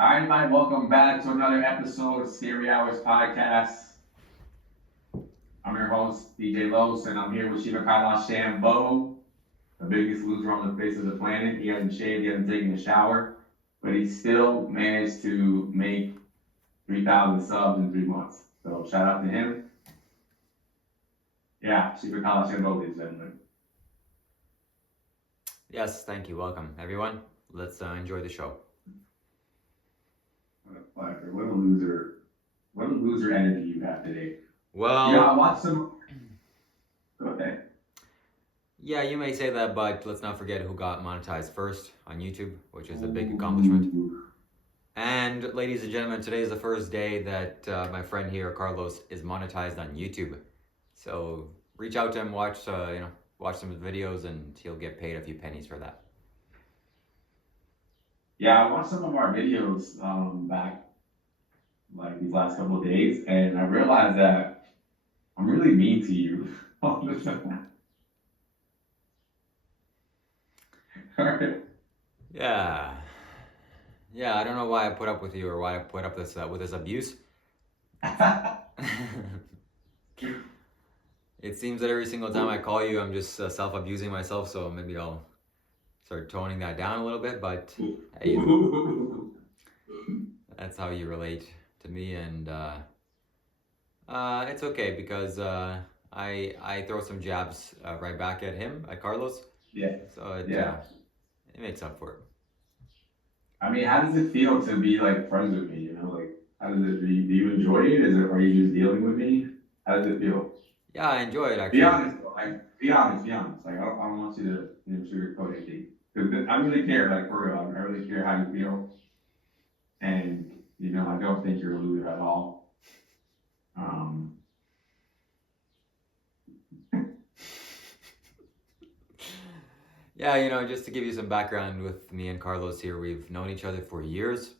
All right, everybody, welcome back to another episode of Scary Hours Podcast. I'm your host, DJ Los, and I'm here with ShivaKailashShambho, the biggest loser on the face of the planet. He hasn't shaved, he hasn't taken a shower, but he still managed to make 3,000 subs in 3 months. So shout out to him. Yeah, ShivaKailashShambho, ladies and gentlemen. Yes, thank you. Welcome, everyone. Let's enjoy the show. What a pleasure. What a loser. What a loser energy you have today. Well, Yeah, I watched some. Go ahead. Yeah, you may say that, but let's not forget who got monetized first on YouTube, which is a big accomplishment. And ladies and gentlemen, today is the first day that my friend here, Carlos, is monetized on YouTube. So reach out to him, watch some videos, and he'll get paid a few pennies for that. Yeah, I watched some of our videos back like these last couple of days, and I realized that I'm really mean to you all the time. Yeah, I don't know why I put up with you or why I put up with this abuse. It seems that every single time I call you, I'm just self-abusing myself, so maybe I'll start toning that down a little bit, but hey, that's how you relate to me, and it's okay because I throw some jabs right back at him, at Carlos. Yeah. So it makes up for it. I mean, how does it feel to be like friends with me? Like how does it? Do you enjoy it? Or are you just dealing with me? How does it feel? Yeah, I enjoy it actually. Be honest. Be honest. Like I don't want you to sugarcoat anything. Because I really care. Like for real, I really care how you feel. And I don't think you're a loser at all. Yeah, just to give you some background with me and Carlos here, we've known each other for years.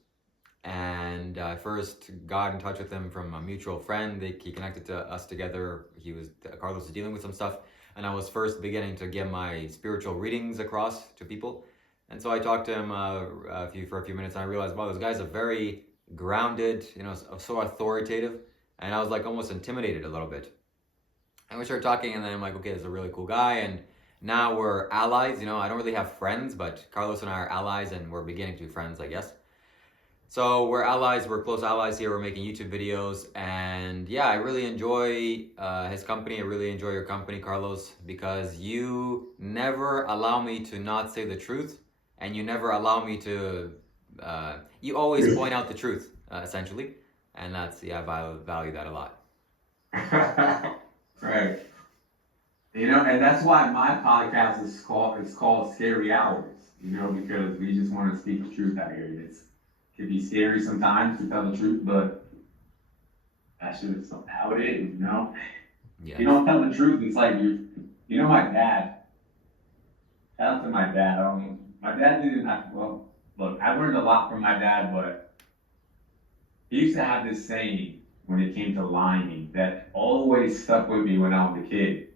And I first got in touch with him from a mutual friend. He connected to us together. Carlos was dealing with some stuff. And I was first beginning to get my spiritual readings across to people. And so I talked to him for a few minutes, and I realized, wow, this guy's a very grounded, so authoritative. And I was like almost intimidated a little bit. And we started talking, and then I'm like, okay, this is a really cool guy. And now we're allies. I don't really have friends, but Carlos and I are allies, and we're beginning to be friends, I guess. So we're allies, we're close allies here, we're making YouTube videos, and yeah, I really enjoy his company, I really enjoy your company, Carlos, because you never allow me to not say the truth, and you never allow me to, you always point out the truth, essentially, and I value that a lot. Right. And that's why my podcast is called Scary Hours, because we just want to speak the truth out here. It can be scary sometimes to tell the truth, but that's just how it is, Yeah. You don't tell the truth, it's like my dad. Shout out to my dad. My dad didn't have, well, look, I learned a lot from my dad, but he used to have this saying when it came to lying that always stuck with me when I was a kid.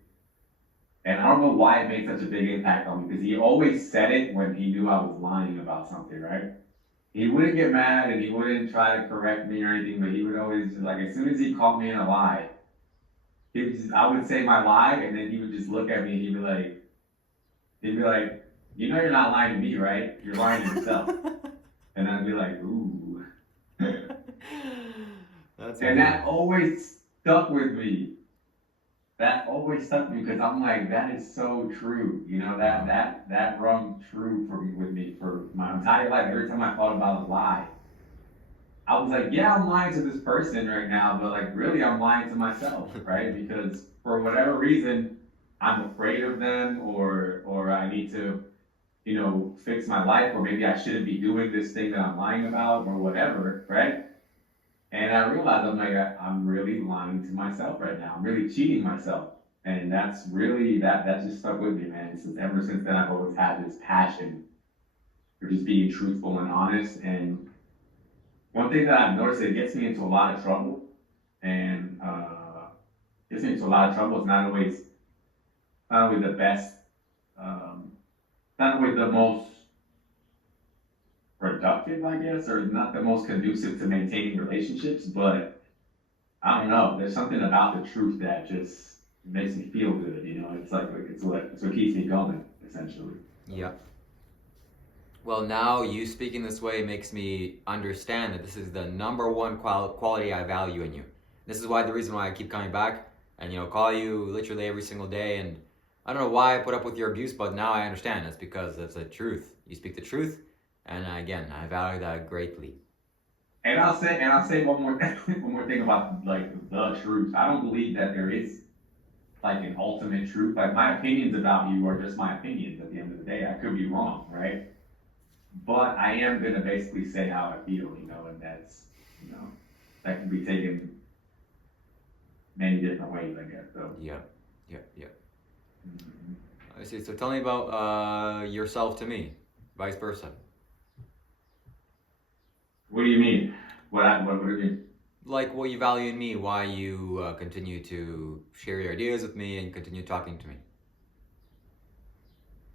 And I don't know why it made such a big impact on me, because he always said it when he knew I was lying about something, right? He wouldn't get mad and he wouldn't try to correct me or anything, but he would always just, like, as soon as he caught me in a lie, I would say my lie, and then he would just look at me and he'd be like, you're not lying to me, right? You're lying to yourself. And I'd be like, ooh. And that always stuck with me. That always stuck with me, because I'm like, that is so true. That rung true with me for my entire life. Every time I thought about a lie, I was like, yeah, I'm lying to this person right now, but like really I'm lying to myself, right? Because for whatever reason, I'm afraid of them, or I need to, fix my life, or maybe I shouldn't be doing this thing that I'm lying about, or whatever, right? And I realized I'm really lying to myself right now. I'm really cheating myself. And that's really, that just stuck with me, man. Ever since then, I've always had this passion for just being truthful and honest. And one thing that I've noticed, it gets me into a lot of trouble. And gets me into a lot of trouble. It's not always the best, not always the most productive productive, I guess, or not the most conducive to maintaining relationships, but I don't know. There's something about the truth that just makes me feel good, you know? It's what keeps me going, essentially. Yeah. Well, now you speaking this way makes me understand that this is the number one quality I value in you. This is why the reason why I keep coming back and call you literally every single day. And I don't know why I put up with your abuse, but now I understand. It's because it's the truth. You speak the truth, and again, I value that greatly. And I'll say one more one more thing about like the truth. I don't believe that there is like an ultimate truth. Like my opinions about you are just my opinions at the end of the day. I could be wrong, right? But I am gonna basically say how I feel, and that's, that can be taken many different ways, I guess. So. Yeah. Mm-hmm. I see. So tell me about yourself to me, vice versa. What do you mean? What do you mean? Like what you value in me, why you continue to share your ideas with me and continue talking to me.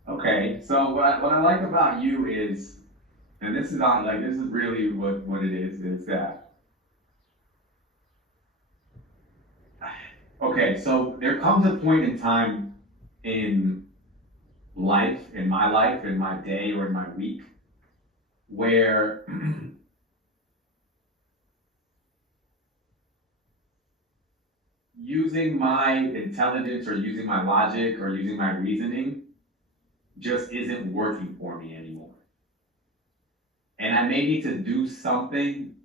Okay, so what I like about you is, and this is really what it is that, okay, so there comes a point in time in life, in my day or in my week, where using my intelligence or using my logic or using my reasoning just isn't working for me anymore. And I may need to do something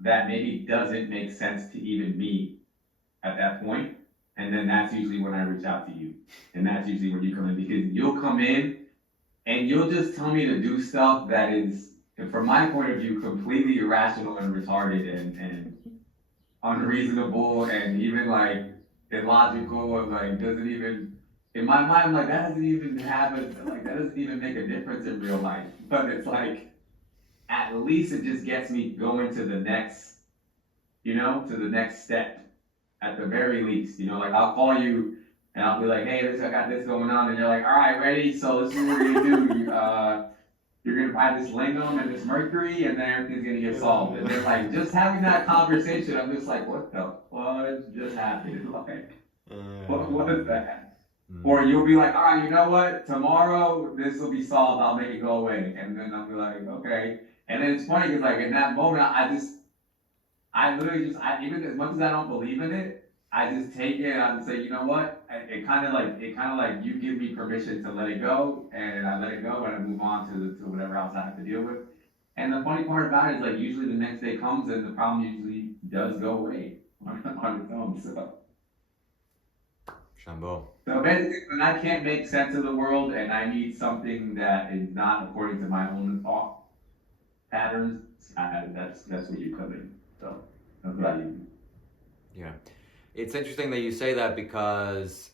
that maybe doesn't make sense to even me at that point. And then that's usually when I reach out to you. And that's usually when you come in, because you'll come in and you'll just tell me to do stuff that is, from my point of view, completely irrational and retarded and unreasonable and even like illogical and like doesn't even, in my mind, I'm like, that doesn't even that doesn't even make a difference in real life. But it's like, at least it just gets me going to the next, to the next step at the very least. Like I'll call you and I'll be like, hey, I got this going on. And you're like, all right, ready? So this is what we're going to do. You're going to buy this lingam and this mercury and then everything's going to get solved. And then like, just having that conversation, I'm just like, what the fuck just happened? Like, what is that? Or you'll be like, all right, you know what? Tomorrow, this will be solved. I'll make it go away. And then I'll be like, okay. And then it's funny because like in that moment, I literally just, even as much as I don't believe in it, I just take it and I just say, you know what? It kind of like you give me permission to let it go, and I let it go and I move on to whatever else I have to deal with. And the funny part about it is like usually the next day comes and the problem usually does go away on its own. So. Shambho. So basically, when I can't make sense of the world and I need something that is not according to my own thought patterns, that's where you come in. So that's what I do. Yeah. It's interesting that you say that because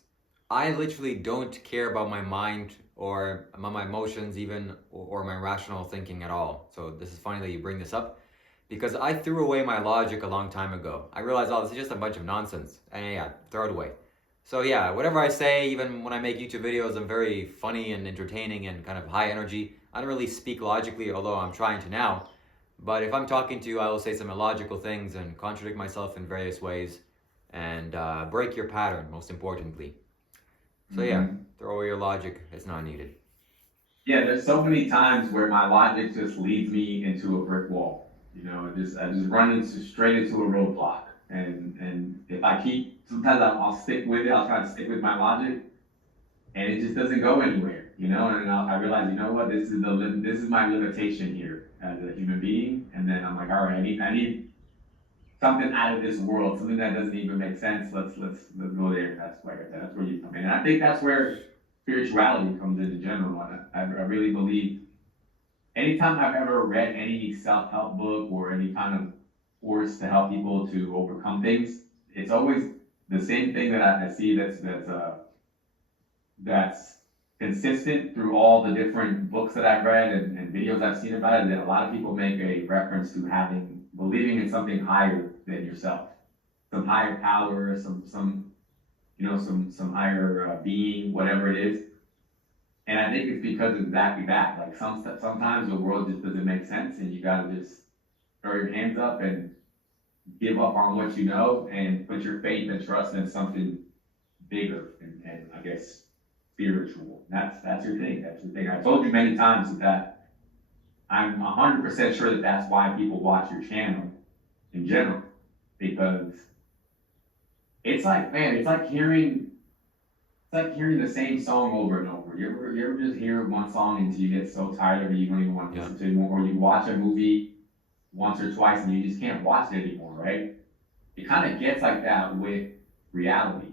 I literally don't care about my mind or my emotions even or my rational thinking at all. So this is funny that you bring this up because I threw away my logic a long time ago. I realized, this is just a bunch of nonsense. And yeah, throw it away. So yeah, whatever I say, even when I make YouTube videos, I'm very funny and entertaining and kind of high energy. I don't really speak logically, although I'm trying to now. But if I'm talking to you, I will say some illogical things and contradict myself in various ways and break your pattern, most importantly. So yeah, throw away your logic. It's not needed. Yeah, there's so many times where my logic just leads me into a brick wall. I just run straight into a roadblock. And if sometimes I'll stick with it. I'll try to stick with my logic, and it just doesn't go anywhere. And I realize, you know what? This is my limitation here as a human being. And then I'm like, all right, I need something out of this world, something that doesn't even make sense. Let's go there. That's where you come in. And I think that's where spirituality comes in general. I really believe. Anytime I've ever read any self-help book or any kind of course to help people to overcome things, it's always the same thing that I see that's consistent through all the different books that I've read and videos I've seen about it, that a lot of people make a reference to believing in something higher than yourself, some higher power, some higher being, whatever it is. And I think it's because of exactly that. Like sometimes the world just doesn't make sense, and you gotta just throw your hands up and give up on what you know and put your faith and trust in something bigger and I guess spiritual. That's your thing. That's your thing. I told you many times that I'm 100% sure that that's why people watch your channel in general, because it's like, man, it's like hearing the same song over and over. You ever just hear one song until you get so tired of it you don't even want to listen to it anymore, or you watch a movie once or twice and you just can't watch it anymore, right? It kind of gets like that with reality,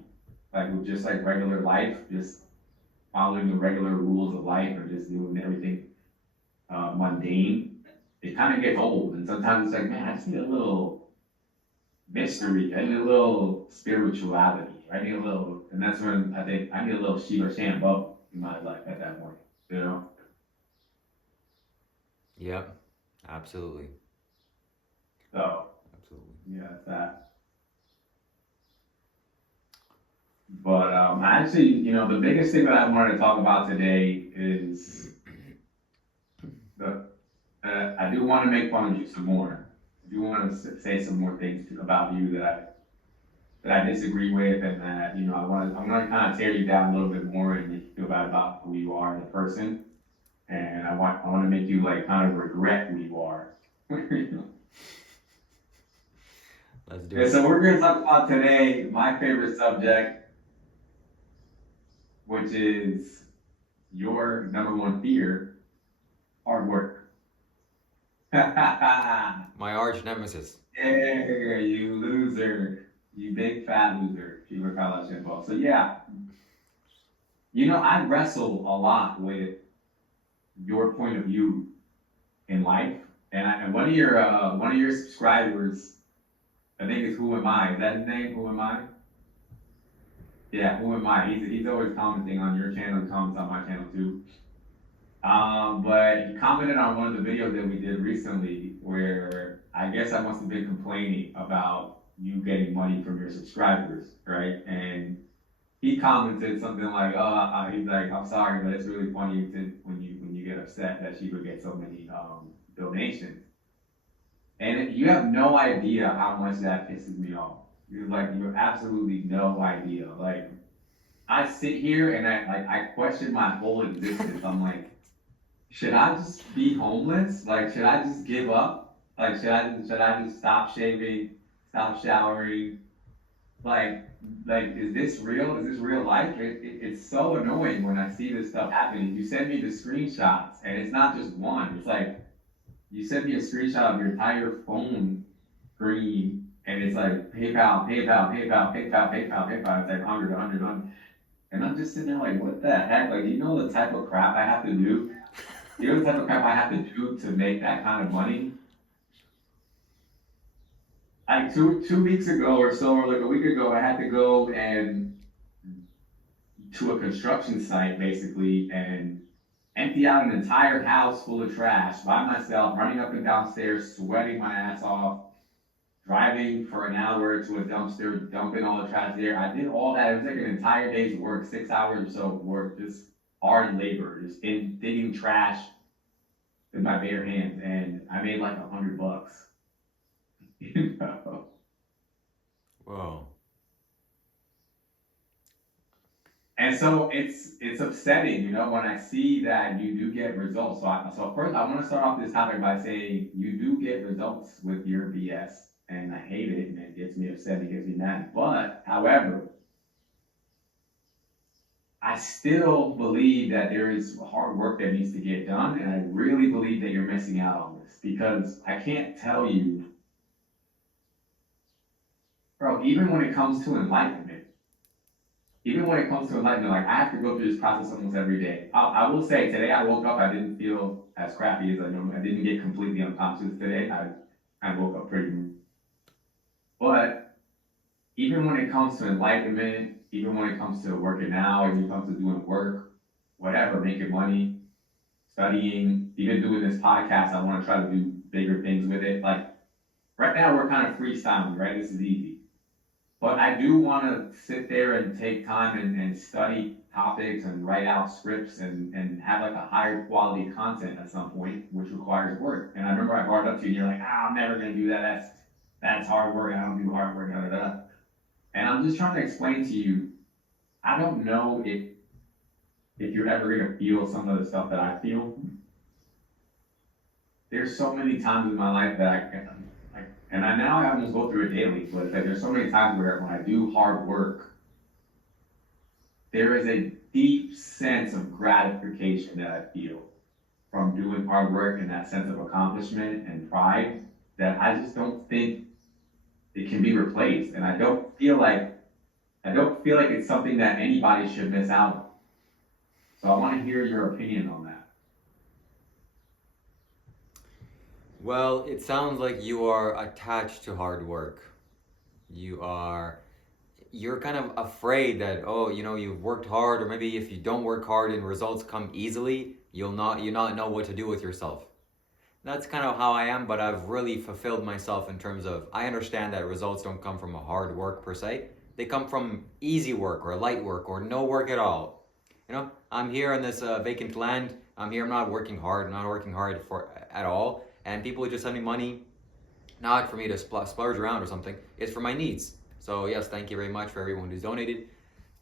like with just like regular life, just following the regular rules of life or just doing everything mundane. It kind of gets old, and sometimes it's like, man, I just need a little mystery. I need a little spirituality. I need a little, and that's when I think I need a little ShivaKailashShambho in my life at that point, you know? Yep. Absolutely. So, Absolutely. yeah, it's that. But actually, the biggest thing that I wanted to talk about today is the. I do want to make fun of you some more. I do want to say some more things about you that I disagree with, and that I'm going to kind of tear you down a little bit more and make you feel bad about who you are as a person, and I want to make you like kind of regret who you are. Let's do And it. so we're going to talk about today my favorite subject, which is your number one fear: hard work. Yeah, My arch nemesis. you loser, you big fat loser, ShivaKailashShambho. So yeah, I wrestle a lot with your point of view in life, and one of your subscribers, I think it's Who Am I? Is that his name? Who Am I? Yeah, Who Am I? He's always commenting on your channel, he comments on my channel too. But he commented on one of the videos that we did recently where I guess I must have been complaining about you getting money from your subscribers, right? And he commented something like, "Oh, he's like, I'm sorry, but it's really funny when you get upset that she would get so many donations." And you have no idea how much that pisses me off. You have absolutely no idea. Like, I sit here and I question my whole existence. I'm like, should I just be homeless? Like, should I just give up? Like, should I just stop shaving, stop showering? Like, is this real? Is this real life? It's so annoying when I see this stuff happening. You send me the screenshots, and it's not just one. It's like you send me a screenshot of your entire phone screen, and it's like PayPal, PayPal, PayPal, PayPal, PayPal, PayPal. It's like 100. And I'm just sitting there like, what the heck? Like, you know the type of crap I have to do? You know the type of crap I have to do to make that kind of money? Like two weeks ago or so, or like a week ago, I had to go and to a construction site basically and empty out an entire house full of trash by myself, running up and downstairs, sweating my ass off, driving for an hour to a dumpster, dumping all the trash there. I did all that. It was like an entire day's work, 6 hours or so of work, just hard labor, just in digging trash with my bare hands, and I made like $100. You know? Whoa. And so it's upsetting, when I see that you do get results. So first, I want to start off this topic by saying you do get results with your BS, and I hate it, and it gets me upset, it gets me mad. But however, I still believe that there is hard work that needs to get done, and I really believe that you're missing out on this because I can't tell you, bro. Even when it comes to enlightenment. Like I have to go through this process almost every day. I will say today I woke up, I didn't feel as crappy as I normally. I didn't get completely unconscious today. I woke up pretty. But even when it comes to enlightenment, even when it comes to working out, even when it comes to doing work, whatever, making money, studying, even doing this podcast, I want to try to do bigger things with it. Like right now we're kind of freestyling, right? This is easy. But I do want to sit there and take time and study topics and write out scripts and have like a higher quality content at some point, which requires work. And I remember I brought it up to you, and you're like, I'm never gonna do that. That's hard work. I don't do hard work. Da, da, da. And I'm just trying to explain to you, I don't know if you're ever gonna feel some of the stuff that I feel. There's so many times in my life that I can, like, and I now I almost go through it daily, but it's like there's so many times where when I do hard work, there is a deep sense of gratification that I feel from doing hard work and that sense of accomplishment and pride that I just don't think it can be replaced. And I don't feel like it's something that anybody should miss out on. So I want to hear your opinion on that. Well, it sounds like you are attached to hard work. You're kind of afraid that, oh, you've worked hard, or maybe if you don't work hard and results come easily, you not know what to do with yourself. That's kind of how I am, but I've really fulfilled myself in terms of, I understand that results don't come from a hard work per se. They come from easy work or light work or no work at all. I'm here in this vacant land. I'm here. I'm not working hard. I'm not working hard at all. And people just send me money, not for me to splurge around or something. It's for my needs. So yes, thank you very much for everyone who's donated.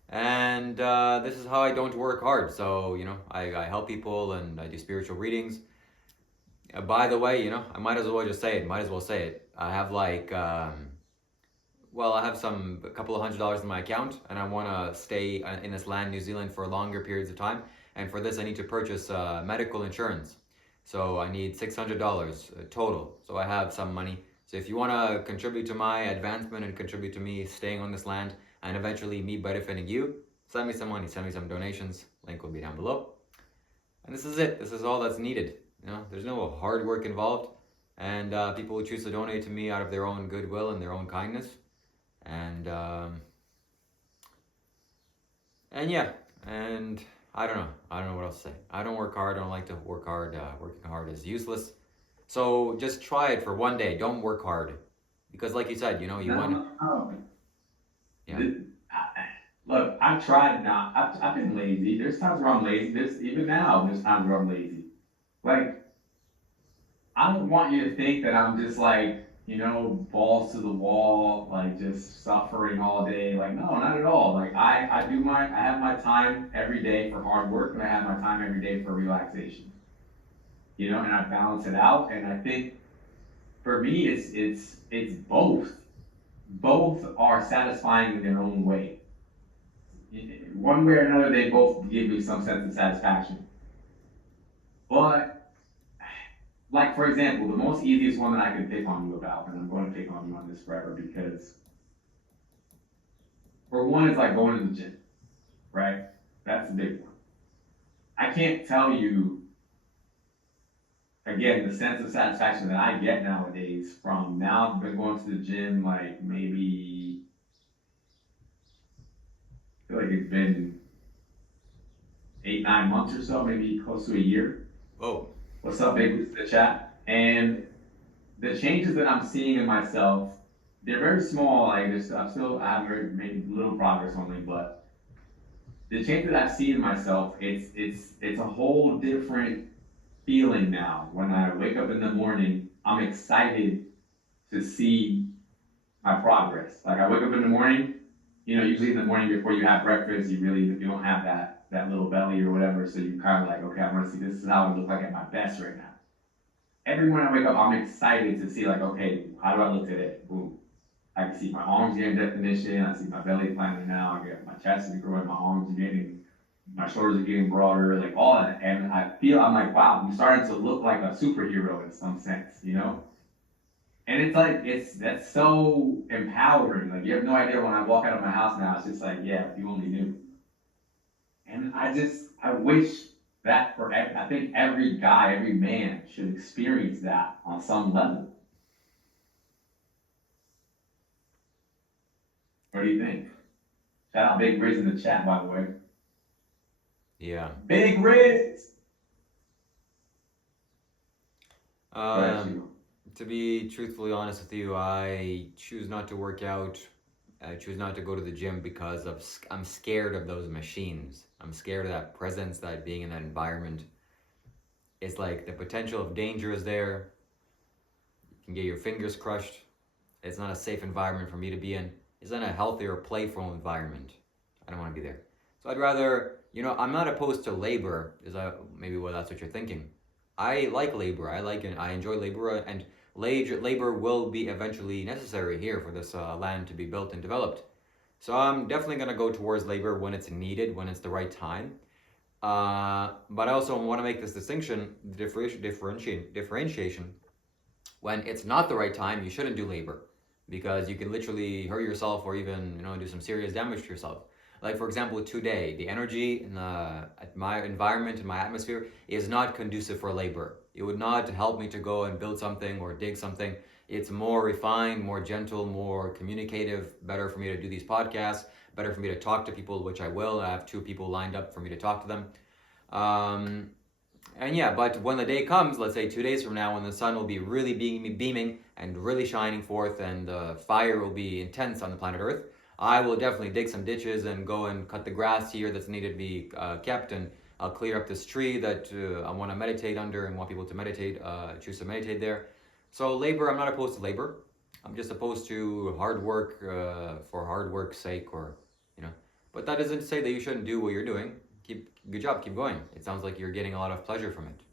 And this is how I don't work hard. So I help people and I do spiritual readings. By the way, I might as well just say it. Might as well say it. I have I have a couple of $100 in my account, and I want to stay in this land, New Zealand, for longer periods of time. And for this, I need to purchase medical insurance. So I need $600 total. So I have some money. So if you want to contribute to my advancement and contribute to me staying on this land and eventually me benefiting you, send me some money, send me some donations. Link will be down below. And this is it. This is all that's needed. There's no hard work involved. And people will choose to donate to me out of their own goodwill and their own kindness. And yeah, and I don't know what else to say. I don't work hard. I don't like to work hard. Working hard is useless. So just try it for one day. Don't work hard, because like you said, you want. Yeah. Look, I've tried not. I've been lazy. There's times where I'm lazy. Even now, there's times where I'm lazy. Like, I don't want you to think that I'm just like, balls to the wall, like just suffering all day. Like, no, not at all. Like I have my time every day for hard work, and I have my time every day for relaxation. And I balance it out. And I think for me, it's both. Both are satisfying in their own way. One way or another, they both give me some sense of satisfaction. But, like, for example, the most easiest one that I can pick on you about, and I'm going to pick on you on this forever, because for one, it's like going to the gym, right? That's a big one. I can't tell you, again, the sense of satisfaction that I get nowadays from now I've been going to the gym like maybe, I feel like it's been 8-9 months or so, maybe close to a year. Oh. What's up, big? This is the chat. And the changes that I'm seeing in myself, they're very small. Like I have made little progress only, but the change that I've seen in myself, it's a whole different feeling now. When I wake up in the morning, I'm excited to see my progress. Like I wake up in the morning, usually in the morning before you have breakfast, you don't have that little belly or whatever, so you kind of like, okay, I want to see this is how I look like at my best right now. Every morning I wake up, I'm excited to see like, okay, how do I look today? Boom. I can see my arms getting definition. I see my belly flatter now. I get my chest is growing, my arms are getting, my shoulders are getting broader, like all that. And I'm like, wow, I'm starting to look like a superhero in some sense, And it's like, that's so empowering. Like you have no idea when I walk out of my house now, it's just like, yeah, if you only knew. And I wish that I think every guy, every man should experience that on some level. What do you think? Shout out Big Riz in the chat, by the way. Yeah. Big Riz! To be truthfully honest with you, I choose not to work out I choose not to go to the gym because I'm scared of those machines. I'm scared of that presence, that being in that environment. It's like the potential of danger is there. You can get your fingers crushed. It's not a safe environment for me to be in. It's not a healthy or playful environment. I don't want to be there. So I'd rather, I'm not opposed to labor. Maybe that's what you're thinking. I like labor. I enjoy labor, and labor will be eventually necessary here for this land to be built and developed. So I'm definitely going to go towards labor when it's needed, when it's the right time. But I also want to make this distinction, differentiation. When it's not the right time, you shouldn't do labor, because you can literally hurt yourself or even do some serious damage to yourself. Like, for example, today, the energy in my environment, in my atmosphere, is not conducive for labor. It would not help me to go and build something or dig something. It's more refined, more gentle, more communicative, better for me to do these podcasts, better for me to talk to people, which I will. I have 2 people lined up for me to talk to them. But when the day comes, let's say 2 days from now, when the sun will be really beaming and really shining forth, and the fire will be intense on the planet Earth, I will definitely dig some ditches and go and cut the grass here that's needed to be kept, and I'll clear up this tree that I want to meditate under and want people to meditate, choose to meditate there. So labor, I'm not opposed to labor. I'm just opposed to hard work for hard work's sake, But that doesn't say that you shouldn't do what you're doing. Good job, keep going. It sounds like you're getting a lot of pleasure from it.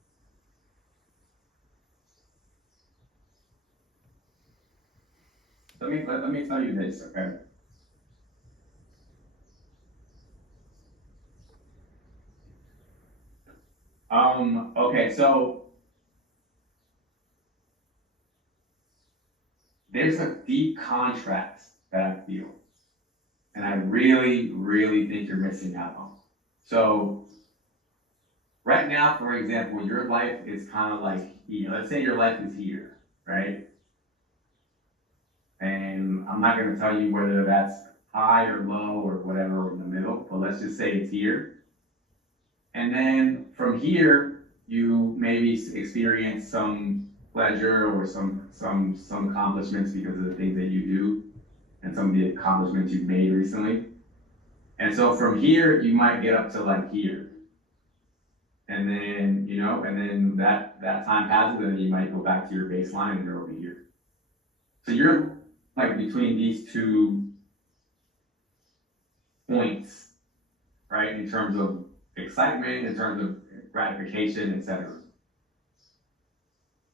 Let me tell you this, okay? Okay, so there's a deep contrast that I feel, and I really, really think you're missing out on. So right now, for example, your life is kind of like, let's say your life is here, right? And I'm not going to tell you whether that's high or low or whatever, or in the middle, but let's just say it's here. And then from here, you maybe experience some pleasure or some accomplishments because of the things that you do and some of the accomplishments you've made recently. And so from here, you might get up to like here. And then, and then that time passes, and then you might go back to your baseline and you're over here. So you're like between these 2 points, right? In terms of excitement, in terms of gratification, etc.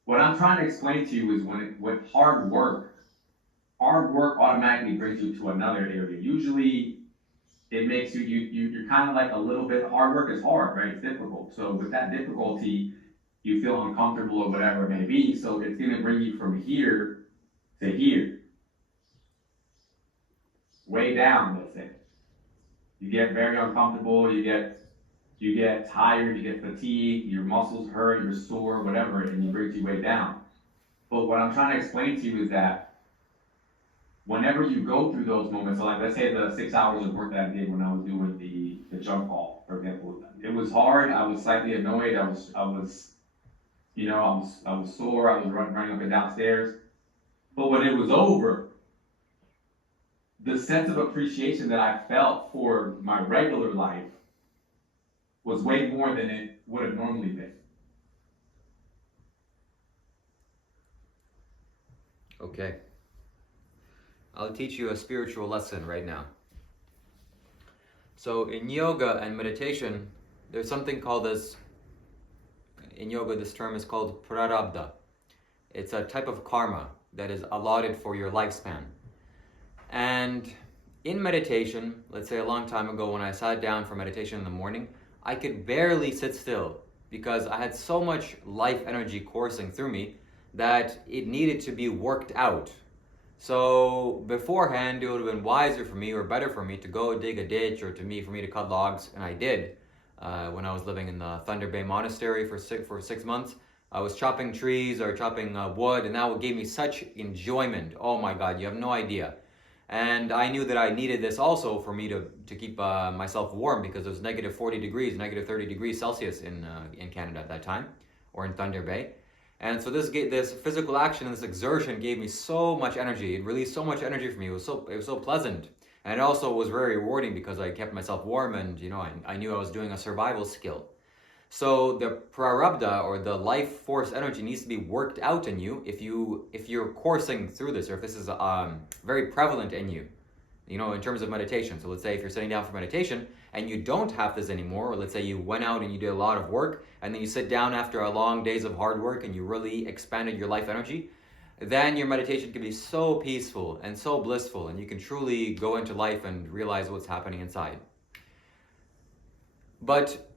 What I'm trying to explain to you is with hard work automatically brings you to another area. Usually it makes you're kind of like a little bit, hard work is hard, right? It's difficult. So with that difficulty, you feel uncomfortable or whatever it may be. So it's going to bring you from here to here. Way down, let's say. You get very uncomfortable, you get tired, you get fatigued, your muscles hurt, you're sore, whatever, and it brings you way down. But what I'm trying to explain to you is that whenever you go through those moments, so like let's say the 6 hours of work that I did when I was doing the jump call, for example, it was hard. I was slightly annoyed. I was sore. I was running up and downstairs. But when it was over, the sense of appreciation that I felt for my regular life was way more than it would have normally been. Okay. I'll teach you a spiritual lesson right now. So in yoga and meditation, there's something called in yoga, this term is called prarabdha. It's a type of karma that is allotted for your lifespan. And in meditation, let's say a long time ago when I sat down for meditation in the morning, I could barely sit still because I had so much life energy coursing through me that it needed to be worked out. So beforehand, it would have been wiser for me or better for me to go dig a ditch or for me to cut logs, and I did. When I was living in the Thunder Bay Monastery for 6 months, I was chopping trees or chopping wood, and that gave me such enjoyment. Oh my God, you have no idea. And I knew that I needed this also for me to keep myself warm, because it was negative 40 degrees, negative 30 degrees Celsius in Canada at that time, or in Thunder Bay. And so this physical action and this exertion gave me so much energy. It released so much energy for me. It was so pleasant. And it also was very rewarding because I kept myself warm and I knew I was doing a survival skill. So the prarabdha, or the life force energy, needs to be worked out in you if you're coursing through this, or if this is very prevalent in you, in terms of meditation. So let's say if you're sitting down for meditation and you don't have this anymore, or let's say you went out and you did a lot of work and then you sit down after a long days of hard work and you really expanded your life energy, then your meditation can be so peaceful and so blissful, and you can truly go into life and realize what's happening inside. But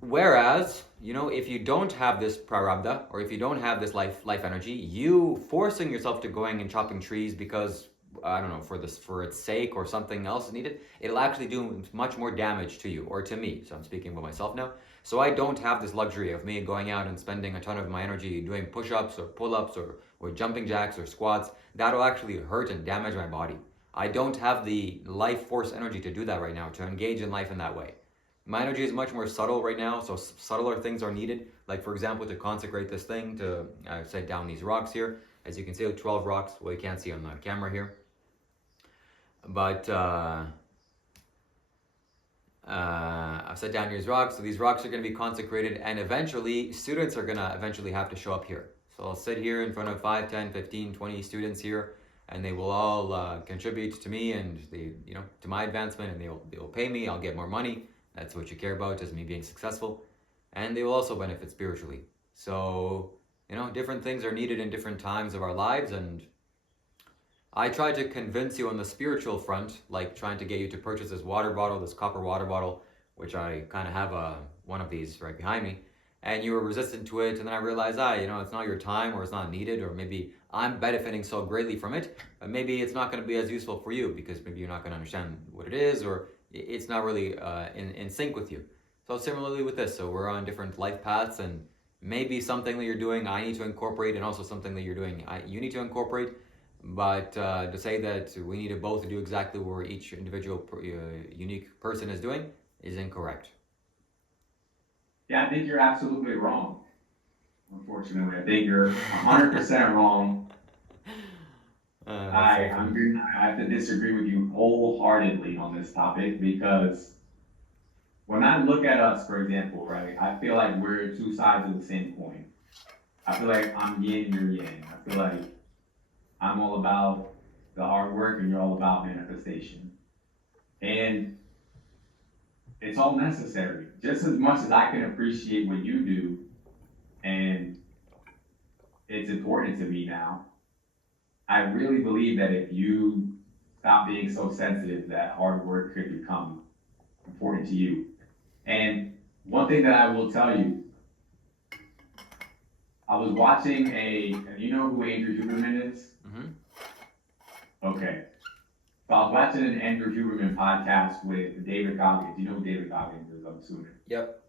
whereas, if you don't have this prarabdha, or if you don't have this life energy, you forcing yourself to going and chopping trees because, I don't know, for its sake or something else is needed, it'll actually do much more damage to you or to me. So I'm speaking about myself now. So I don't have this luxury of me going out and spending a ton of my energy doing push-ups or pull-ups or jumping jacks or squats. That'll actually hurt and damage my body. I don't have the life force energy to do that right now, to engage in life in that way. My energy is much more subtle right now, so subtler things are needed. Like, for example, to consecrate this thing, to set down these rocks here. As you can see, 12 rocks. Well, you can't see on the camera here. But I've set down these rocks, so these rocks are going to be consecrated, and eventually, students are going to eventually have to show up here. So I'll sit here in front of 5, 10, 15, 20 students here, and they will all contribute to me and to my advancement, and they will pay me. I'll get more money. That's what you care about, is me being successful. And they will also benefit spiritually. So, different things are needed in different times of our lives, and I try to convince you on the spiritual front, like trying to get you to purchase this water bottle, this copper water bottle, which I kind of have one of these right behind me, and you were resistant to it, and then I realized, it's not your time, or it's not needed, or maybe I'm benefiting so greatly from it, but maybe it's not going to be as useful for you, because maybe you're not going to understand what it is, or it's not really in sync with you. So similarly with this, so we're on different life paths, and maybe something that you're doing I need to incorporate, and also something that you're doing you need to incorporate. But to say that we need to both do exactly what each individual unique person is doing is incorrect. Yeah, I think you're absolutely wrong. Unfortunately, I think you're 100% wrong. I have to disagree with you wholeheartedly on this topic, because when I look at us, for example, right, I feel like we're two sides of the same coin. I feel like I'm yin, you're yang. I feel like I'm all about the hard work and you're all about manifestation. And it's all necessary. Just as much as I can appreciate what you do, and it's important to me now, I really believe that if you stop being so sensitive, that hard work could become important to you. And one thing that I will tell you, I was watching you know who Andrew Huberman is? Mm-hmm. Okay. So I was watching an Andrew Huberman podcast with David Goggins. You know who David Goggins is, I'm assuming. Yep.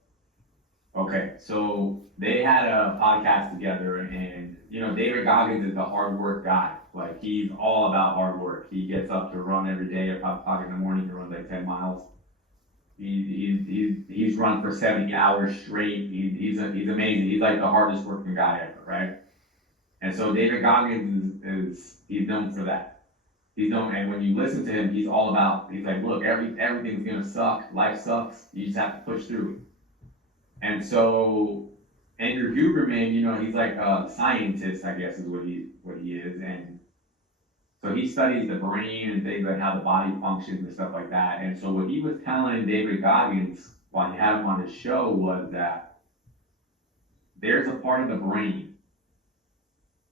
Okay, so they had a podcast together, and David Goggins is the hard work guy. Like, he's all about hard work. He gets up to run every day at 5 o'clock in the morning. He runs like 10 miles. He's run for 70 hours straight. He's amazing. He's like the hardest working guy ever, right? And so David Goggins he's known for that. He's known, and when you listen to him, he's like, look, everything's gonna suck. Life sucks. You just have to push through it. And so Andrew Huberman, he's like a scientist, I guess is what he is, and so he studies the brain and things like how the body functions and stuff like that. And so what he was telling David Goggins while he had him on his show was that there's a part of the brain,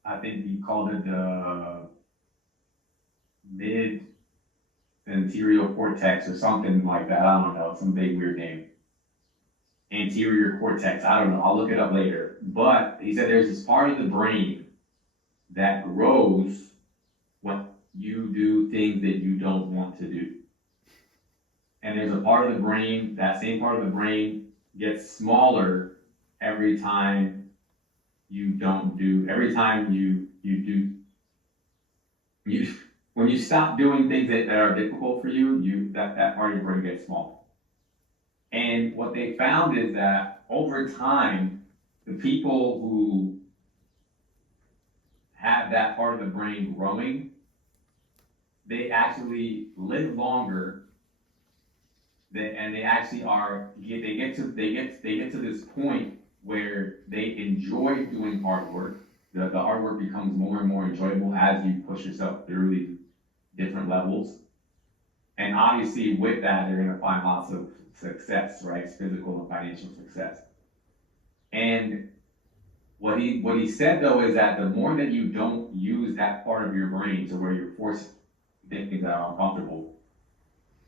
I think he called it the mid-anterior cortex or something like that. I don't know, some big weird name. Anterior cortex, I don't know, I'll look it up later. But he said there's this part of the brain that grows when you do things that you don't want to do. And there's a part of the brain, that same part of the brain gets smaller every time you when you stop doing things that are difficult for you, that part of your brain gets smaller. And what they found is that over time, the people who have that part of the brain growing, they actually live longer. And they actually they get to this point where they enjoy doing hard work. The hard work becomes more and more enjoyable as you push yourself through these different levels. And obviously with that, they're gonna find lots of success, right? Physical and financial success. And what he said though is that the more that you don't use that part of your brain to where you're forced to think things that are uncomfortable,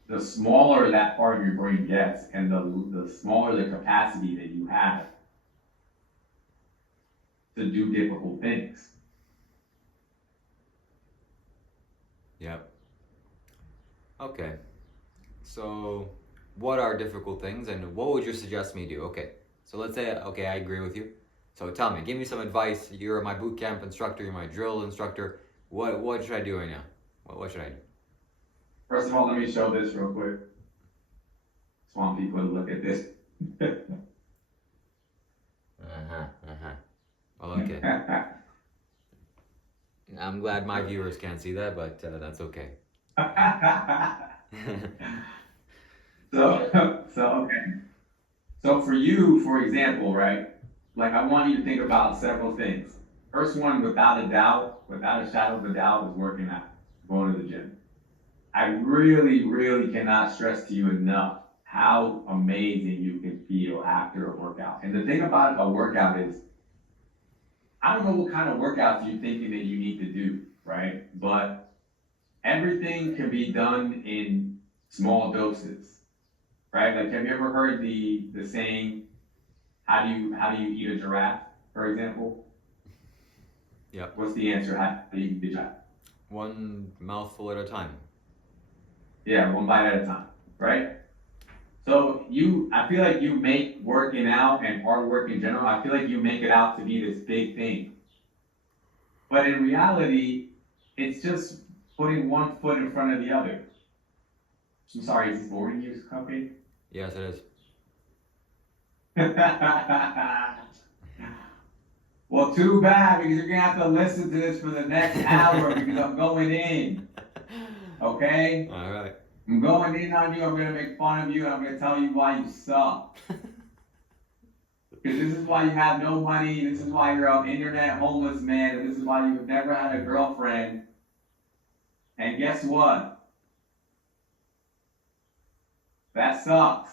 the smaller that part of your brain gets, and the smaller the capacity that you have to do difficult things. Yep. Okay. So, what are difficult things, and what would you suggest me do? Okay. So let's say, okay, I agree with you. So tell me, give me some advice. You're my boot camp instructor. You're my drill instructor. What should I do right now? What should I do? First of all, let me show this real quick. Just want people to look at this. Well, okay. I'm glad my viewers can't see that, but that's okay. Okay. So for you, for example, right? Like I want you to think about several things. First one, without a shadow of a doubt, is working out, going to the gym. I really, really cannot stress to you enough how amazing you can feel after a workout. And the thing about a workout is, I don't know what kind of workouts you're thinking that you need to do, right? But everything can be done in small doses, right? Like, have you ever heard the saying, how do you eat a giraffe, for example? Yep. What's the answer? How do you eat a giraffe? One mouthful at a time. Yeah, one bite at a time, right? So I feel like you make working out and hard work in general, I feel like you make it out to be this big thing. But in reality, it's just putting one foot in front of the other. I'm sorry, is this boring you, Cupcake? Yes, it is. Well, too bad, because you're gonna have to listen to this for the next hour because I'm going in. Okay? All right. I'm going in on you, I'm gonna make fun of you, and I'm gonna tell you why you suck. Because this is why you have no money, this is why you're an internet homeless man, and this is why you've never had a girlfriend. And guess what? That sucks.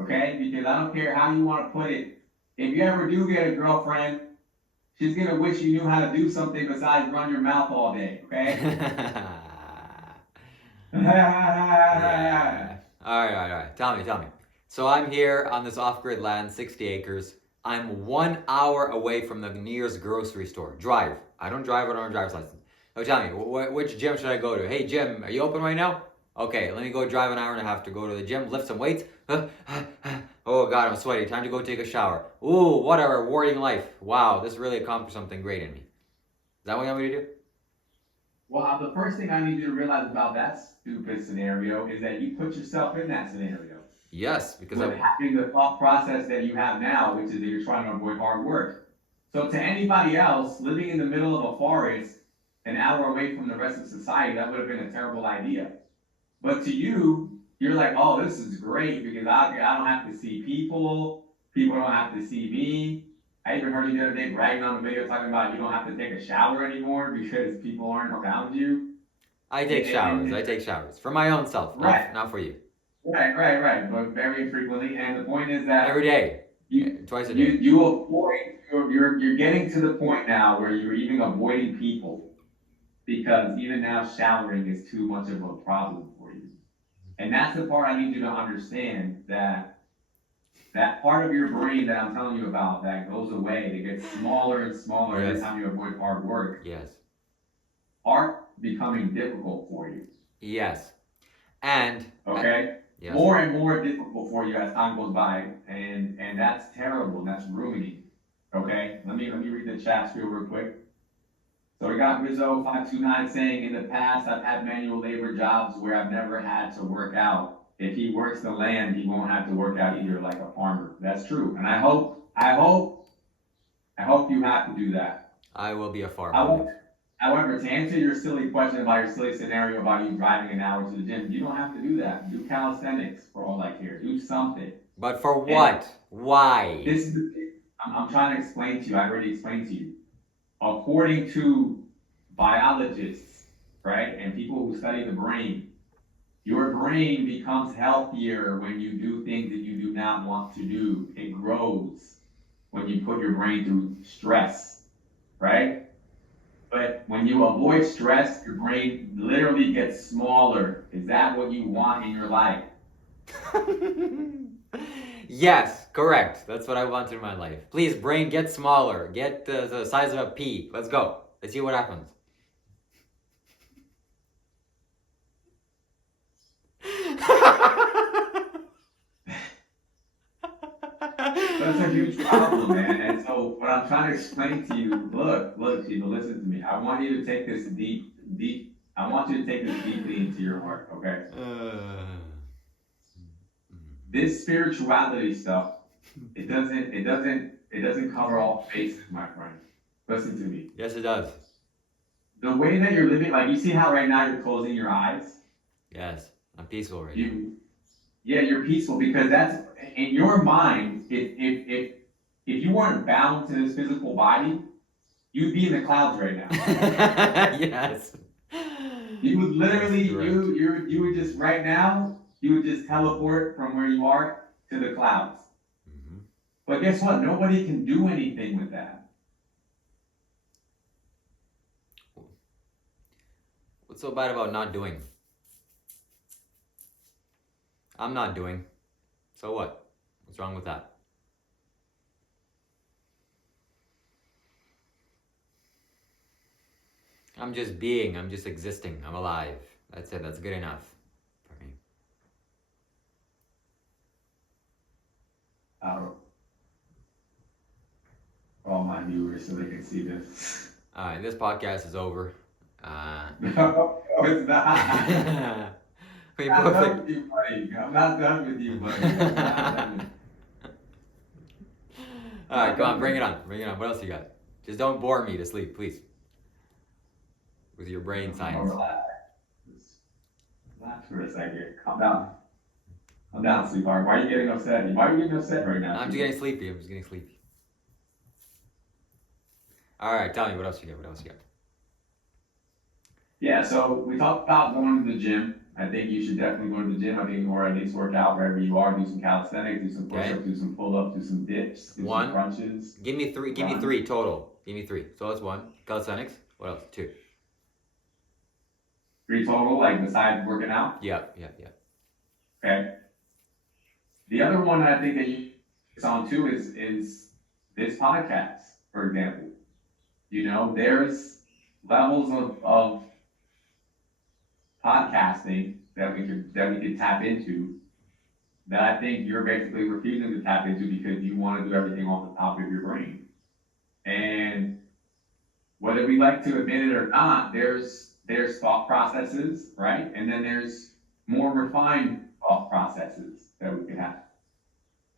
Okay? Because I don't care how you want to put it. If you ever do get a girlfriend, she's gonna wish you knew how to do something besides run your mouth all day, okay? Yeah. All right. Tell me. So I'm here on this off-grid land, 60 acres. I'm 1 hour away from the nearest grocery store. Drive. I don't drive. I don't have a driver's license. So tell me, which gym should I go to? Hey, gym, are you open right now? Okay, let me go drive an hour and a half to go to the gym, lift some weights. Oh God, I'm sweaty. Time to go take a shower. Ooh, what a rewarding life. Wow, this really accomplished something great in me. Is that what you want me to do? Well, the first thing I need you to realize about that stupid scenario is that you put yourself in that scenario. Yes, because I'm having the thought process that you have now, which is that you're trying to avoid hard work. So to anybody else living in the middle of a forest, an hour away from the rest of society, that would have been a terrible idea. But to you, you're like, oh, this is great because I don't have to see people. People don't have to see me. I even heard you the other day bragging on the video talking about you don't have to take a shower anymore because people aren't around you. I take showers for my own self, right. not for you. Right. But very infrequently. And the point is that every day, twice a day. You avoid. You're getting to the point now where you're even avoiding people because even now showering is too much of a problem for you. And that's the part I need you to understand, that part of your brain that I'm telling you about that goes away, that gets smaller and smaller every time you avoid hard work. Yes. Are becoming difficult for you. Yes. And okay? Yes. More and more difficult for you as time goes by, and that's terrible, and that's ruining. Okay? Let me read the chat spiel real quick. So we got Rizzo529 saying, in the past, I've had manual labor jobs where I've never had to work out. If he works the land, he won't have to work out either like a farmer. That's true. And I hope you have to do that. I will be a farmer. However, to answer your silly question about your silly scenario about you driving an hour to the gym, you don't have to do that. Do calisthenics for all I care. Do something. But for what? Why? This is the thing. I'm trying to explain to you. I already explained to you. According to biologists, right, and people who study the brain, your brain becomes healthier when you do things that you do not want to do. It grows when you put your brain through stress, right? But when you avoid stress, your brain literally gets smaller. Is that what you want in your life? Yes, correct. That's what I want in my life. Please, brain, get smaller. Get the size of a pea. Let's go. Let's see what happens. That's a huge problem, man. And so what I'm trying to explain to you, look, Shiva, listen to me. I want you to take this I want you to take this deeply into your heart, okay? This spirituality stuff, it doesn't cover all bases, my friend. Listen to me. Yes, it does. The way that you're living, like you see how right now you're closing your eyes? Yes, I'm peaceful right now. Yeah, you're peaceful because that's in your mind. If you weren't bound to this physical body, you'd be in the clouds right now. Yes. You would literally you would just right now you would just teleport from where you are to the clouds. Mm-hmm. But guess what? Nobody can do anything with that. What's so bad about not doing? I'm not doing. So what? What's wrong with that? I'm just being. I'm just existing. I'm alive. That's it. That's good enough for me. For all my viewers so they can see this. All right, this podcast is over. No, it's not. We I'm both not done with you, buddy. I'm not done with you, buddy. I'm not done with you. All right, go on, bring it on. Bring it on. What else you got? Just don't bore me to sleep, please. With your brain science. Relax for a second. Calm down. Calm down, sweetheart. Why are you getting upset? Why are you getting upset right now? I'm just getting sleepy. I'm just getting sleepy. All right, tell me what else you got. What else you got? Yeah, so we talked about going to the gym. I think you should definitely go to the gym. I think, or at least work out wherever you are. Do some calisthenics, do some push-ups, do some pull-ups, do some dips, do some crunches. Give me three. Give me three total. Give me three. So that's one. Calisthenics. What else? Two. 3 total, like besides working out? Yeah. Okay. The other one I think that you focus on too is this podcast, for example. You know, there's levels of podcasting that we could tap into that I think you're basically refusing to tap into because you want to do everything off the top of your brain. And whether we like to admit it or not, there's thought processes, right? And then there's more refined thought processes that we can have.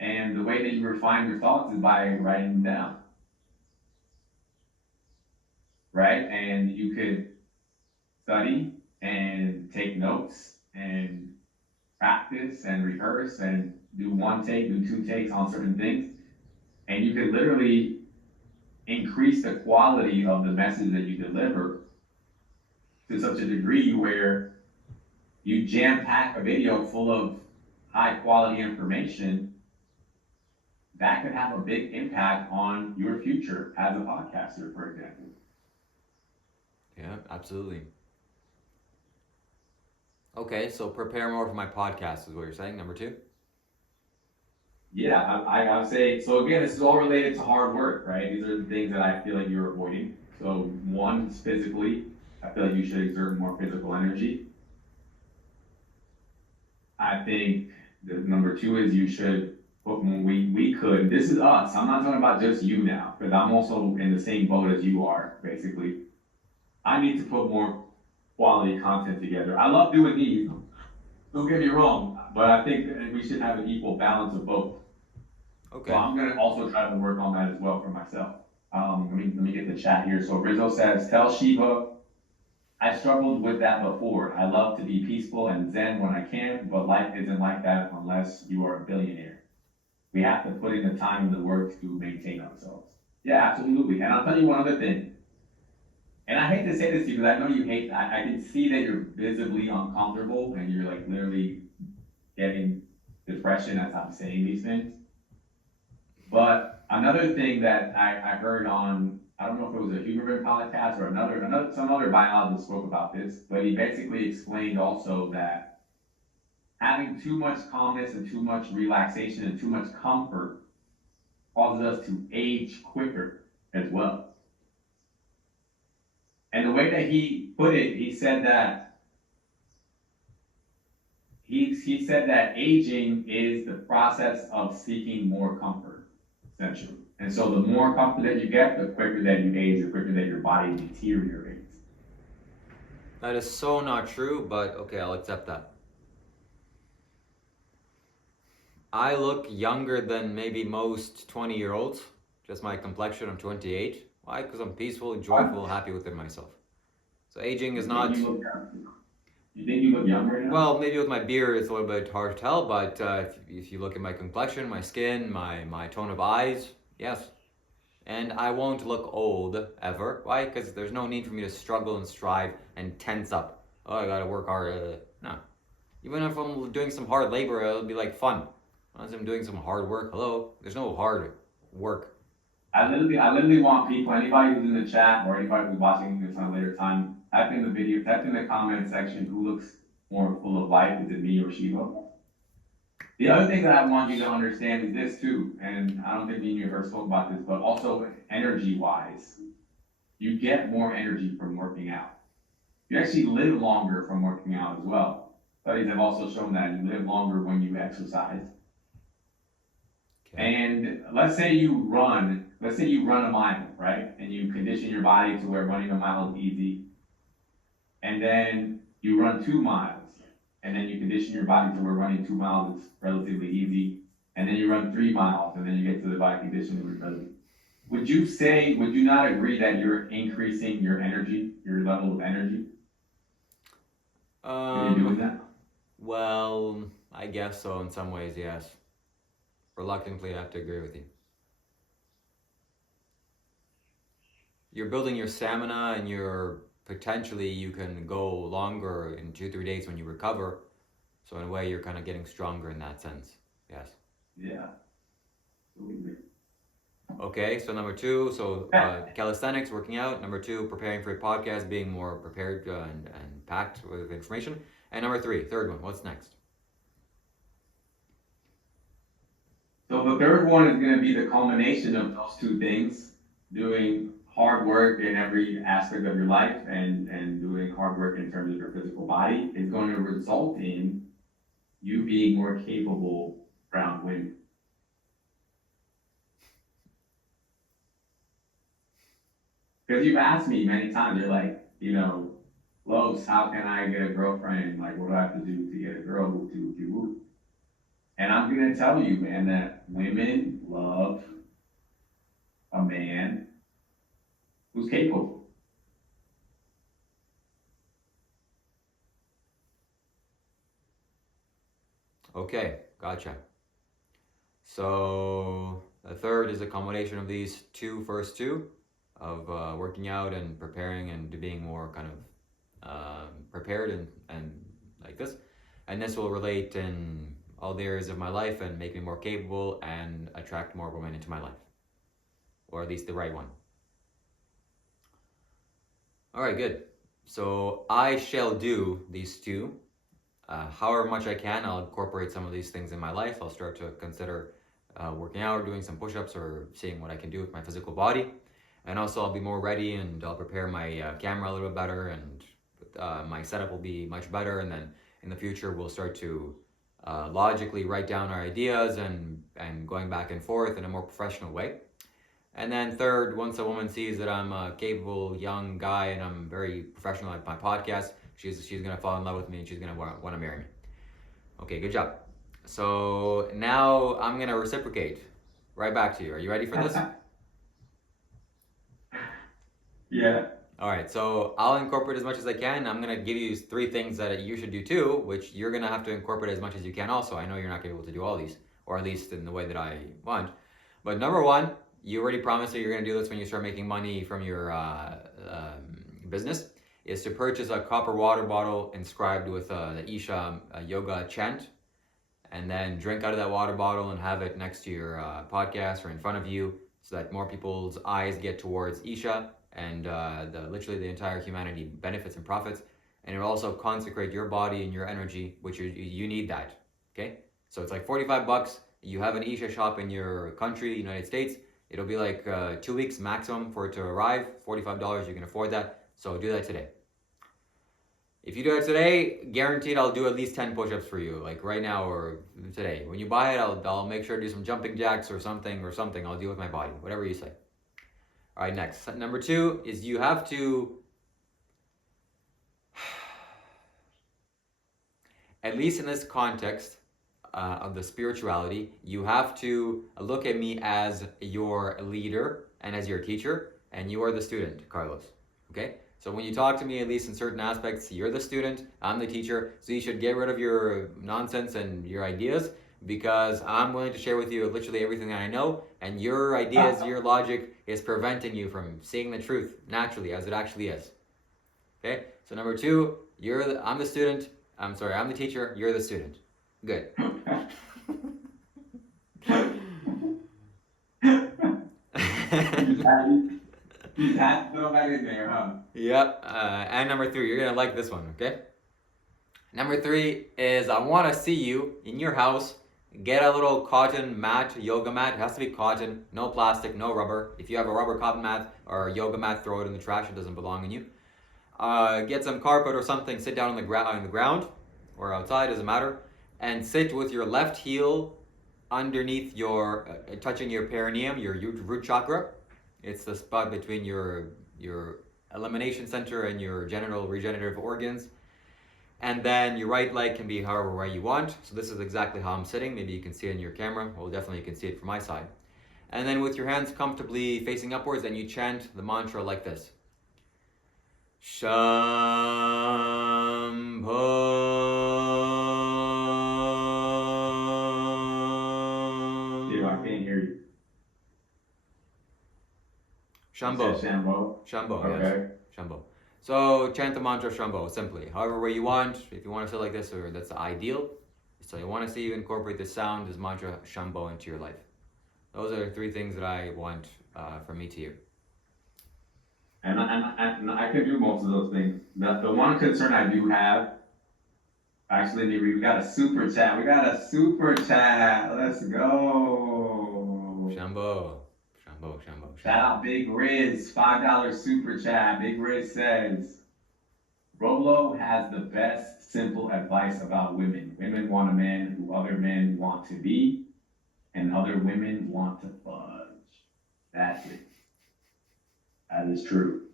And the way that you refine your thoughts is by writing them down. Right? And you could study and take notes and practice and rehearse and do 1 take, do 2 takes on certain things. And you could literally increase the quality of the message that you deliver to such a degree where you jam-pack a video full of high-quality information that could have a big impact on your future as a podcaster, for example. Yeah, absolutely. Okay, so prepare more for my podcast is what you're saying, number 2? Yeah, I would say, so again, this is all related to hard work, right? These are the things that I feel like you're avoiding. So 1 is physically, I feel like you should exert more physical energy. I think the number 2 is you should put more, we could, this is us, I'm not talking about just you now, because I'm also in the same boat as you are, basically. I need to put more quality content together. I love doing these, don't get me wrong, but I think we should have an equal balance of both. Okay. So I'm going to also try to work on that as well for myself. Let me get the chat here. So Rizzo says, tell Shiva, I struggled with that before. I love to be peaceful and zen when I can, but life isn't like that unless you are a billionaire. We have to put in the time and the work to maintain ourselves. Yeah, absolutely. And I'll tell you one other thing. And I hate to say this to you because I know you hate, I can see that you're visibly uncomfortable and you're like literally getting depression as I'm saying these things. But another thing that I heard on, I don't know if it was a Huberman podcast or some other biologist spoke about this, but he basically explained also that having too much calmness and too much relaxation and too much comfort causes us to age quicker as well. And the way that he put it, he said that he said that aging is the process of seeking more comfort, essentially. And so the more comfort that you get, the quicker that you age, the quicker that your body deteriorates. That is so not true, but okay, I'll accept that. I look younger than maybe most 20-year-olds. Just my complexion, I'm 28. Why? Because I'm peaceful, joyful, happy within myself. So aging is not... You think you look younger now? Well, maybe with my beard it's a little bit hard to tell, but if you look at my complexion, my skin, my tone of eyes, yes. And I won't look old, ever. Why? Because there's no need for me to struggle and strive and tense up. Oh, I gotta work hard. No. Even if I'm doing some hard labor, it'll be like fun. Unless I'm doing some hard work, hello, there's no hard work. I literally want people, anybody who's in the chat or anybody who's watching this on a later time, type in the comment section who looks more full of life, is it me or Shiva? The other thing that I want you to understand is this too, and I don't think me and you ever spoke about this, but also energy-wise, you get more energy from working out. You actually live longer from working out as well. Studies have also shown that you live longer when you exercise. Okay. And let's say you run a mile, right? And you condition your body to where running a mile is easy. And then you run 2 miles. And then you condition your body to where running 2 miles is relatively easy. And then you run 3 miles, and then you get to the body condition where it doesn't. Would you not agree that you're increasing your energy, your level of energy? Are you doing that? Well, I guess so in some ways, yes. Reluctantly, I have to agree with you. You're building your stamina, and potentially you can go longer in 2-3 days when you recover. So in a way, you're kind of getting stronger in that sense. Yes. Yeah. Okay, so number 2, calisthenics, working out. Number 2, preparing for a podcast, being more prepared and packed with information. And number 3, third one, what's next? So the third one is going to be the culmination of those 2 things, doing hard work in every aspect of your life and doing hard work in terms of your physical body is going to result in you being more capable around women. Because you've asked me many times, you're like, Los, how can I get a girlfriend? Like, what do I have to do to get a girl? Whoop. And I'm going to tell you, man, that women love a man who's capable. Okay, gotcha. So the third is a combination of these first two, of working out and preparing and being more kind of prepared and like this. And this will relate in all the areas of my life and make me more capable and attract more women into my life. Or at least the right one. All right, good. So I shall do these 2. However much I can, I'll incorporate some of these things in my life. I'll start to consider working out or doing some push-ups or seeing what I can do with my physical body. And also I'll be more ready and I'll prepare my camera a little bit better, and my setup will be much better. And then in the future, we'll start to logically write down our ideas and going back and forth in a more professional way. And then third, once a woman sees that I'm a capable young guy and I'm very professional at my podcast, she's going to fall in love with me and she's going to want to marry me. Okay, good job. So now I'm going to reciprocate right back to you. Are you ready for this? Yeah. All right, so I'll incorporate as much as I can. I'm gonna give you 3 things that you should do too, which you're gonna have to incorporate as much as you can. Also, I know you're not gonna be able to do all these, or at least in the way that I want. But number one, you already promised that you're gonna do this when you start making money from your business, is to purchase a copper water bottle inscribed with the Isha yoga chant, and then drink out of that water bottle and have it next to your podcast or in front of you, so that more people's eyes get towards Isha, and literally the entire humanity benefits and profits. And it will also consecrate your body and your energy, which you need that. Okay, so it's like $45. You have an Isha shop in your country, United States. It'll be like 2 weeks maximum for it to arrive. $45, you can afford that. So do that today. If you do it today, guaranteed I'll do at least 10 push-ups for you, like right now or today. When you buy it, I'll make sure to do some jumping jacks or something. I'll do with my body, whatever you say. All right, next. Number 2 is you have to, at least in this context of the spirituality, you have to look at me as your leader and as your teacher, and you are the student, Carlos. Okay? So when you talk to me, at least in certain aspects, you're the student, I'm the teacher, so you should get rid of your nonsense and your ideas, because I'm willing to share with you literally everything that I know, and your ideas, your logic is preventing you from seeing the truth naturally as it actually is. Okay? So number 2, I'm the student, I'm the teacher, you're the student. Good. You had to throw that in there, huh? Yep. And number 3, you're gonna like this one, okay? Number 3 is I want to see you in your house. Get a little cotton mat, yoga mat. It has to be cotton, no plastic, no rubber. If you have a rubber cotton mat or a yoga mat, throw it in the trash. It doesn't belong in you. Get some carpet or something. Sit down on the ground or outside, doesn't matter, and sit with your left heel underneath your, touching your perineum, your root chakra. It's the spot between your elimination center and your genital regenerative organs. And then your right leg can be however way you want. So this is exactly how I'm sitting. Maybe you can see it in your camera. Well, definitely you can see it from my side. And then with your hands comfortably facing upwards, and you chant the mantra like this. Shambho. Dude, I can't hear you. Shambho. Shambho. Shambho, Okay. yes. Shambho. So chant the mantra Shambho simply, however way you want. If you want to feel like this, or that's the ideal. So you want to see you incorporate the sound, this mantra Shambho into your life. Those are the 3 things that I want from me to you. And I can do most of those things. The one concern I do have, actually, we got a super chat. Let's go. Shambho. Shout out Big Riz, $5 super chat. Big Riz says, Rolo has the best simple advice about women. Women want a man who other men want to be, and other women want to fudge. That's it. That is true.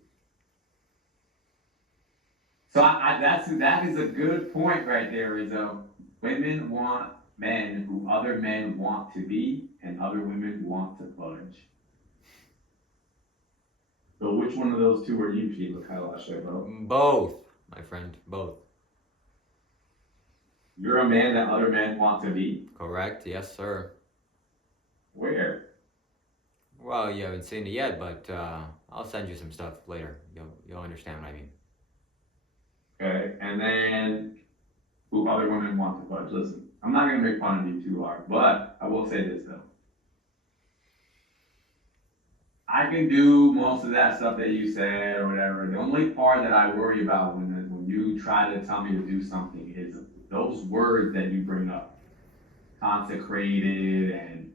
So that is a good point right there, Rizzo. Women want men who other men want to be, and other women want to fudge. So which one of those 2 are you, ShivaKailashShambho? Both, my friend, both. You're a man that other men want to be? Correct, yes, sir. Where? Well, you haven't seen it yet, but I'll send you some stuff later. You'll understand what I mean. Okay, and then who other women want to fudge? Listen, I'm not going to make fun of you too hard, but I will say this though. I can do most of that stuff that you said or whatever. The only part that I worry about when you try to tell me to do something is those words that you bring up. Consecrated and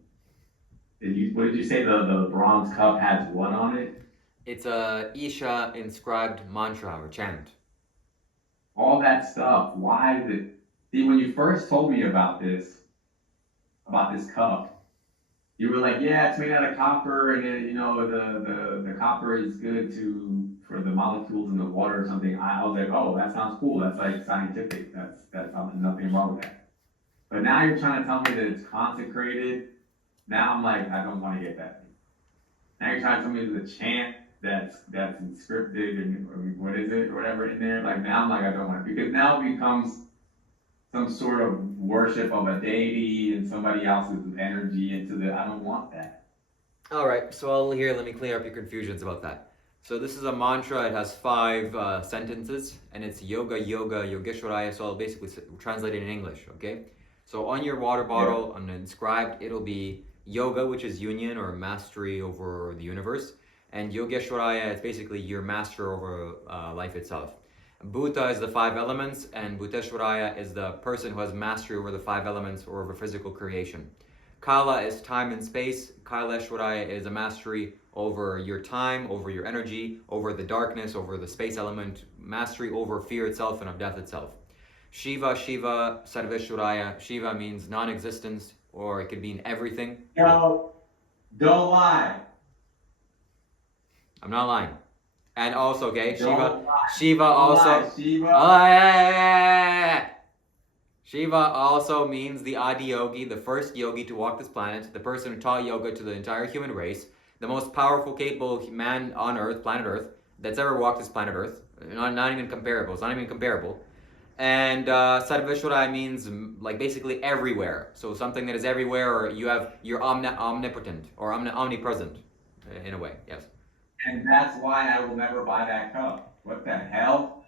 what did you say the bronze cup has what on it? It's a Isha inscribed mantra or chant. All that stuff. Why is it? See, when you first told me about this cup, you were like, yeah, it's made out of copper, and it, the copper is good for the molecules in the water or something. I was like, oh, that sounds cool. That's like scientific. That's nothing wrong with that. But now you're trying to tell me that it's consecrated. Now I'm like, I don't want to get that. Now you're trying to tell me the chant. that's scripted and or what is it or whatever in there. Like now I'm like I don't want it because now it becomes some sort of worship of a deity and somebody else's energy into the. I don't want that. All right, so here, let me clear up your confusions about that. So this is a mantra. It has 5 sentences, and it's yoga, yoga, yogeshwaraya. So I'll basically translate it in English, okay? So on your water bottle, on the inscribed, it'll be yoga, which is union or mastery over the universe, and yogeshwaraya is basically your master over life itself. Bhuta is the 5 elements, and Bhuteshwaraya is the person who has mastery over the 5 elements or over physical creation. Kala is time and space. Kailashwaraya is a mastery over your time, over your energy, over the darkness, over the space element, mastery over fear itself and of death itself. Shiva, Shiva, Sarveshwaraya. Shiva means non-existence, or it could mean everything. Yo, don't lie. I'm not lying. And also, okay, Don't Shiva, lie. Shiva Don't also. lie, Shiva. Oh, yeah. Shiva also means the Adi Yogi, the first yogi to walk this planet, the person who taught yoga to the entire human race, the most powerful, capable man on Earth, planet Earth, that's ever walked this planet Earth. Not even comparable. It's not even comparable. And Sarveshwaraya means like basically everywhere. So something that is everywhere, or you're omnipotent or omnipresent, in a way. Yes. And that's why I will never buy that cup. What the hell?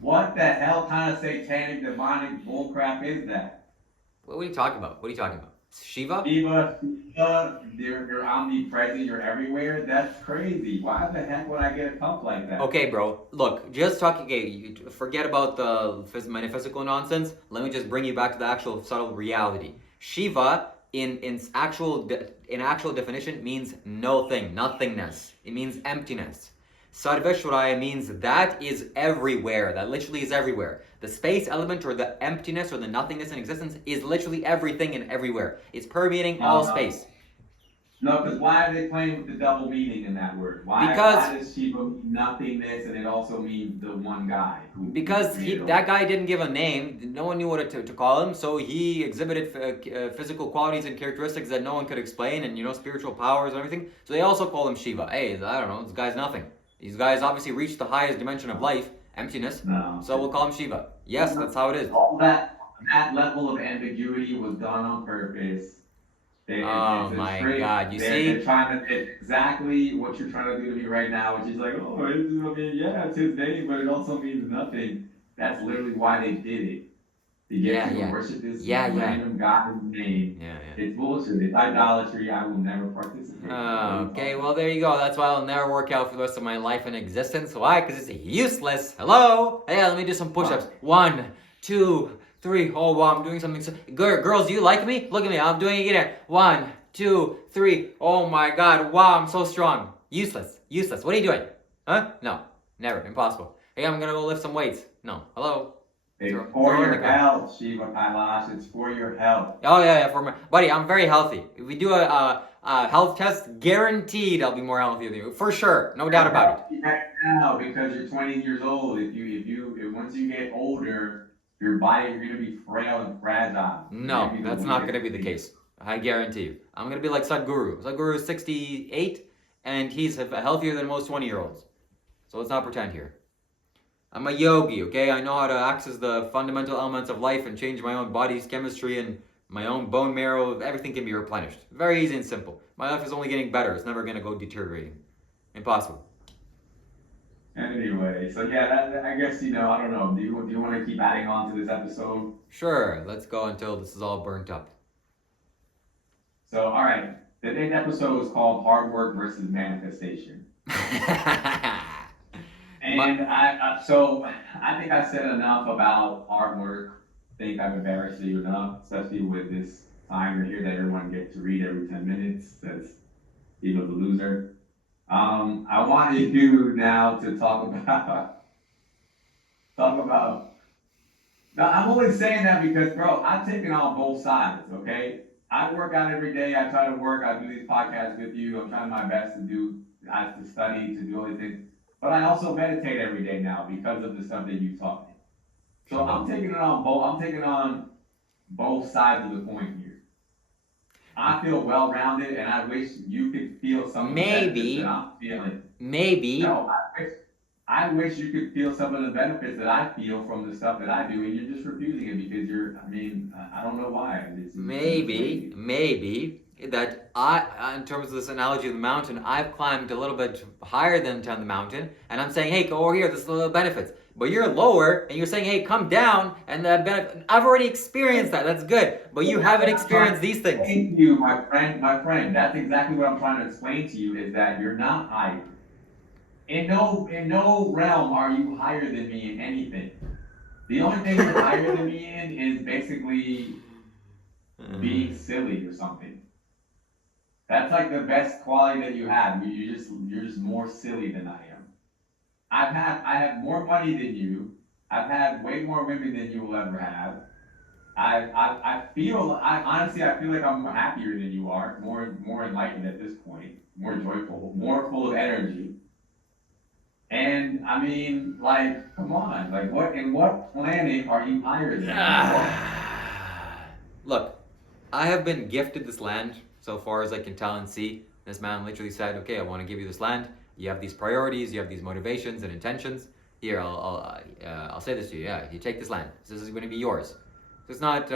What the hell kind of satanic, demonic bullcrap is that? What are you talking about? What are you talking about? Shiva? Shiva, you're omnipresent, you're everywhere. That's crazy. Why the heck would I get a cup like that? Okay, bro. Look, just talking. Okay, you forget about the metaphysical nonsense. Let me just bring you back to the actual subtle reality. Shiva, in actual definition, means no thing, nothingness. It means emptiness. Sarveshwaraya means that is everywhere. That literally is everywhere. The space element or the emptiness or the nothingness in existence is literally everything and everywhere. It's permeating all space. No, because why are they playing with the double meaning in that word? Why does Shiva mean nothingness and it also means the one guy? Because that guy didn't give a name. No one knew what to call him, so he exhibited physical qualities and characteristics that no one could explain, and spiritual powers and everything. So they also call him Shiva. Hey, I don't know, this guy's nothing. These guys obviously reached the highest dimension of life, emptiness. No. So we'll call him Shiva. Yes, that's how it is. All that level of ambiguity was done on purpose. Oh my God! You see? They're trying to fit exactly what you're trying to do to me right now, which is like, oh, it's his name, but it also means nothing. That's literally why they did it. To get you to worship this random God's name. It's bullshit. It's idolatry. I will never participate. Okay, well there you go. That's why I'll never work out for the rest of my life and existence. Why? Because it's useless. Hello? Hey, let me do some push-ups. 1, 2, 3. Oh, wow, I'm doing something. Girls, do you like me? Look at me. I'm doing it again. 1, 2, 3. Oh my God. Wow, I'm so strong. Useless. What are you doing? Huh? No. Never. Impossible. Hey, I'm going to go lift some weights. No. Hello? It's for your health, Shiva Kailash. It's for your health. Oh, yeah. For my buddy, I'm very healthy. If we do a health test, guaranteed I'll be more healthy than you. For sure. No doubt about it. Right now, because you're 20 years old. If once you get older, your body, you're going to be frail and fragile. No, that's not going to be the case. I guarantee you. I'm going to be like Sadhguru. Sadhguru is 68, and he's healthier than most 20-year-olds. So let's not pretend here. I'm a yogi, okay? I know how to access the fundamental elements of life and change my own body's chemistry and my own bone marrow. Everything can be replenished. Very easy and simple. My life is only getting better. It's never going to go deteriorating. Impossible. Anyway, so yeah, I guess, I don't know. Do you want to keep adding on to this episode? Sure. Let's go until this is all burnt up. So, all right. Today's episode is called Hard Work versus Manifestation. And I think I said enough about hard work. I think I've embarrassed you enough, especially with this timer here that everyone gets to read every 10 minutes. That's Shiva the loser. I wanted you now to talk about. Now, I'm only saying that because, bro, I've taken on both sides. Okay, I work out every day. I try to work. I do these podcasts with you. I'm trying my best to study, to do all these things. But I also meditate every day now because of the stuff that you taught me. So I'm taking on both sides of the coin here. I feel well-rounded, and I wish you could feel some of the benefits that I'm feeling. Maybe. No, I wish you could feel some of the benefits that I feel from the stuff that I do, and you're just refusing it because I mean, I don't know why. Maybe that in terms of this analogy of the mountain, I've climbed a little bit higher than the mountain, and I'm saying, hey, go over here, this is the benefits. But you're lower, and you're saying, hey, come down, and the benefit. I've already experienced that. That's good, but you haven't experienced these things. Thank you, my friend. That's exactly what I'm trying to explain to you, is that you're not higher. In no realm are you higher than me in anything. The only thing you're higher than me in is basically being silly or something. That's like the best quality that you have. You're just more silly than I am. I have more money than you. I've had way more women than you will ever have. I honestly I feel like I'm happier than you are, more enlightened at this point, more joyful, more full of energy. And I mean, like, come on, like, what planet are you higher than? Look, I have been gifted this land so far as I can tell and see. This man literally said, okay, I want to give you this land. You have these priorities, you have these motivations and intentions. Here, I'll say this to you. Yeah, you take this land. This is going to be yours. It's not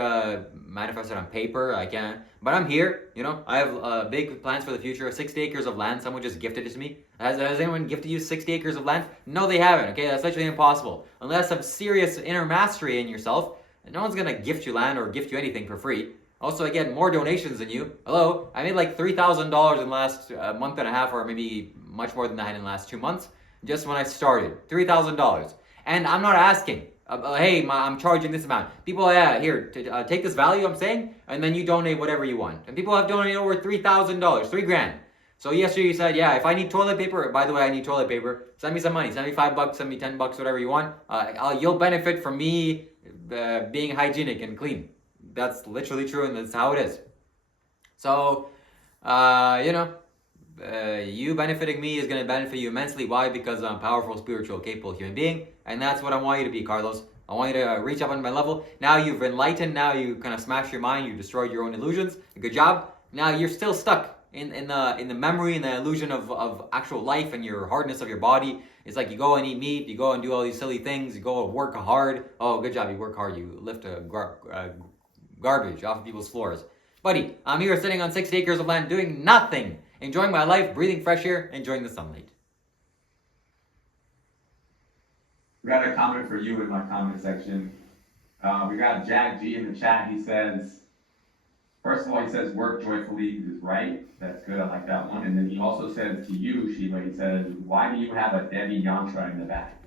manifested on paper. I can't. But I'm here. You know, I have big plans for the future. 60 acres of land. Someone just gifted it to me. Has anyone gifted you 60 acres of land? No, they haven't. Okay, that's literally impossible. Unless some serious inner mastery in yourself. No one's gonna gift you land or gift you anything for free. Also, I get more donations than you. Hello, I made like $3,000 in the last month and a half, or maybe much more than that in the last 2 months, just when I started. $3,000, and I'm not asking. Hey, I'm charging this amount. People, yeah, here, take this value I'm saying, and then you donate whatever you want. And people have donated over $3,000, $3,000. So yesterday you said, yeah, if I need toilet paper, by the way, I need toilet paper. Send me some money. Send me $5, send me $10, whatever you want. You'll benefit from me being hygienic and clean. That's literally true, and that's how it is. So, you benefiting me is going to benefit you immensely. Why? Because I'm a powerful, spiritual, capable human being, and that's what I want you to be, Carlos. I want you to reach up on my level. Now you've enlightened. Now you kind of smashed your mind. You destroyed your own illusions. Good job. Now you're still stuck in the memory and the illusion of actual life and your hardness of your body. It's like you go and eat meat. You go and do all these silly things. You go and work hard. Oh, good job. You work hard. You lift garbage off of people's floors. Buddy, I'm here sitting on 60 acres of land doing nothing. Enjoying my life, breathing fresh air, enjoying the sunlight. We got a comment for you in my comment section. We got Jack G in the chat. He says, first of all, he says, work joyfully is right. That's good. I like that one. And then he also says to you, Shiva, he says, why do you have a Devi yantra in the back?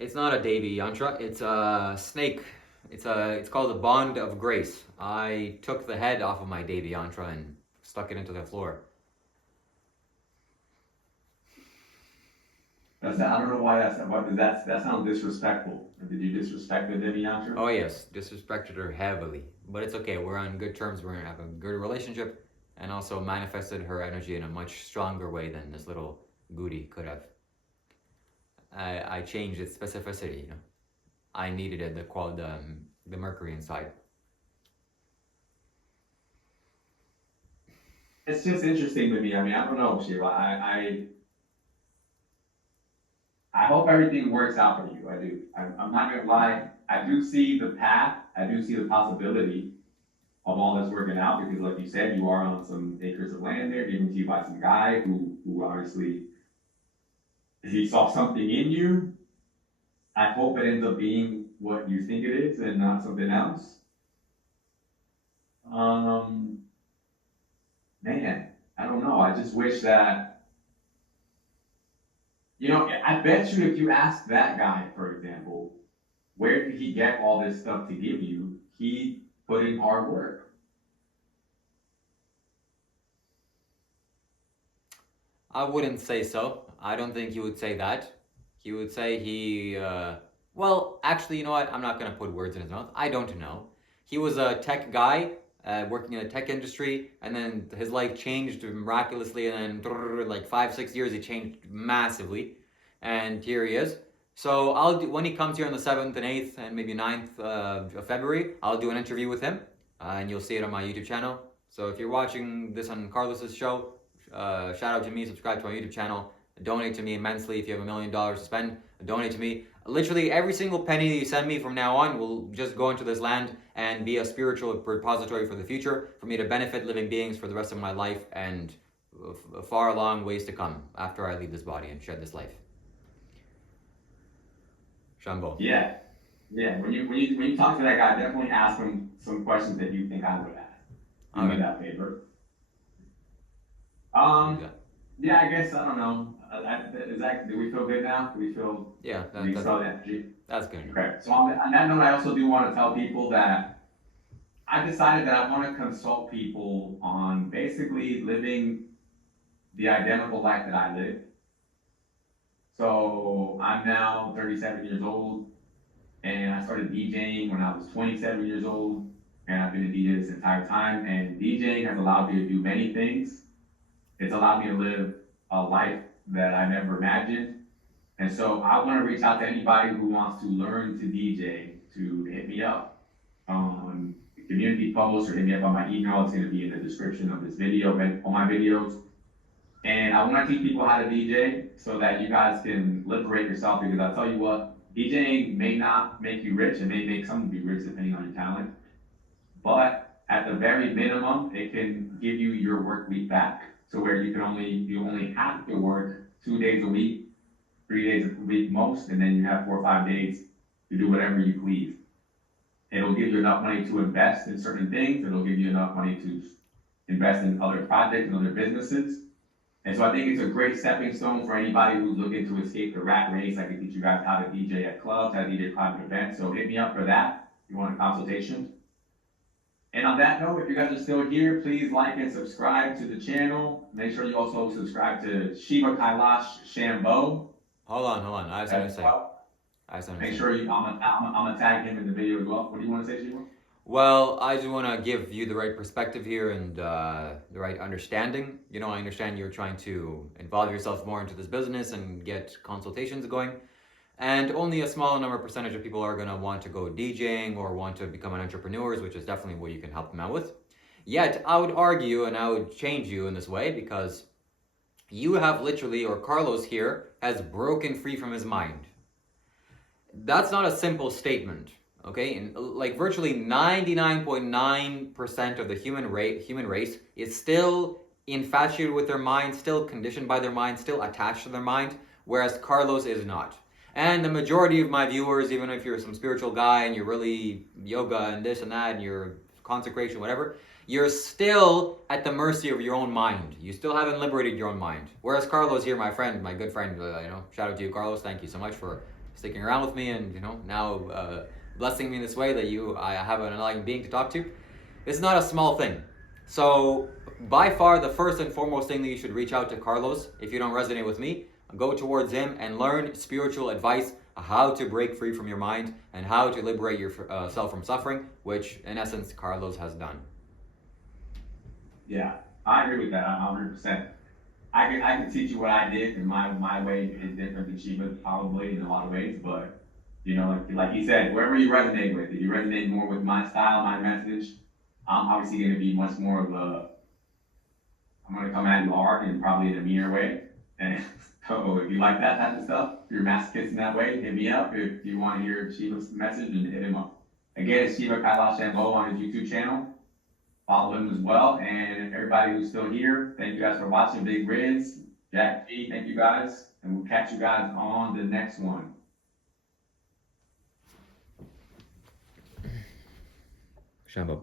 It's not a Devi yantra. It's a snake. It's called the bond of grace. I took the head off of my Devi yantra and stuck it into the floor. I don't know why that sounds disrespectful. Did you disrespect the Devi yantra? Oh yes, disrespected her heavily. But it's okay, we're on good terms, we're gonna have a good relationship, and also manifested her energy in a much stronger way than this little goody could have. I changed its specificity, you know. I needed it, the mercury inside. It's just interesting to me. I mean, I don't know, Shiva. I hope everything works out for you. I do. I'm not gonna lie. I do see the path. I do see the possibility of all this working out because, like you said, you are on some acres of land there, given to you by some guy who obviously he saw something in you. I hope it ends up being what you think it is and not something else. Man, I don't know. I just wish that, I bet you if you ask that guy, for example, where did he get all this stuff to give you, he put in hard work. I wouldn't say so. I don't think he would say that. He would say well, actually, you know what? I'm not going to put words in his mouth. I don't know. He was a tech guy, working in the tech industry, and then his life changed miraculously, and then like 5-6 years, it changed massively, and here he is. So when he comes here on the 7th and 8th and maybe 9th of February, I'll do an interview with him. and you'll see it on my YouTube channel. So if you're watching this on Carlos's show, shout out to me, subscribe to my YouTube channel, donate to me immensely. If you have $1 million to spend, donate to me. Literally every single penny that you send me from now on will just go into this land and be a spiritual repository for the future, for me to benefit living beings for the rest of my life and far long ways to come after I leave this body and shed this life. Shambho. Yeah. Yeah. When you talk to that guy, definitely ask him some questions that you think I would ask. Do me that favor. Yeah, I guess, I don't know. Do we feel good now? Do we feel, yeah, do you feel the energy? That's good. Okay. So on that note, I also do want to tell people that I decided that I want to consult people on basically living the identical life that I live. So I'm now 37 years old, and I started DJing when I was 27 years old, and I've been a DJ this entire time, and DJing has allowed me to do many things. It's allowed me to live a life that I never imagined. And so I want to reach out to anybody who wants to learn to DJ to hit me up on the community post or hit me up on my email. It's going to be in the description of this video, all my videos. And I want to teach people how to DJ so that you guys can liberate yourself, because I'll tell you what, DJing may not make you rich. It may make some of you rich depending on your talent. But at the very minimum, it can give you your work week back. So where you only have to work 2 days a week, 3 days a week most, and then you have 4 or 5 days to do whatever you please. It'll give you enough money to invest in certain things. It'll give you enough money to invest in other projects and other businesses. And so I think it's a great stepping stone for anybody who's looking to escape the rat race. I can teach you guys how to DJ at clubs, how to DJ private events. So hit me up for that if you want a consultation. And on that note, if you guys are still here, please like and subscribe to the channel. Make sure you also subscribe to ShivaKailashShambho. Hold on. I have something to say. Make sure I'm gonna tag him in the video as well. What do you want to say, Shiva? Well, I just want to give you the right perspective here and the right understanding. You know, I understand you're trying to involve yourself more into this business and get consultations going. And only a small percentage of people are going to want to go DJing or want to become an entrepreneur, which is definitely what you can help them out with. Yet, I would argue and I would change you in this way, because you have literally, or Carlos here, has broken free from his mind. That's not a simple statement. Okay, and like virtually 99.9% of the human race is still infatuated with their mind, still conditioned by their mind, still attached to their mind, whereas Carlos is not. And the majority of my viewers, even if you're some spiritual guy and you're really yoga and this and that and you're consecration, whatever, you're still at the mercy of your own mind. You still haven't liberated your own mind. Whereas Carlos here, my friend, my good friend, shout out to you, Carlos. Thank you so much for sticking around with me and, now blessing me in this way that I have an enlightened being to talk to. It's not a small thing. So by far the first and foremost thing that you should reach out to Carlos if you don't resonate with me. Go towards him and learn spiritual advice, how to break free from your mind and how to liberate yourself from suffering, which in essence Carlos has done. Yeah, I agree with that 100%. I can teach you what I did, and my way is different than Shiva's probably in a lot of ways, but like he said, whoever you resonate with, if you resonate more with my style, my message, I'm obviously going to be much more of I'm going to come at you hard and probably in a meaner way. And so if you like that type of stuff, if you're masochist in that way, hit me up. If you want to hear Shiva's message, and hit him up. Again, it's ShivaKailashShambho on his YouTube channel. Follow him as well. And everybody who's still here, thank you guys for watching. Big Riz, Jack G, thank you guys. And we'll catch you guys on the next one. Shambho.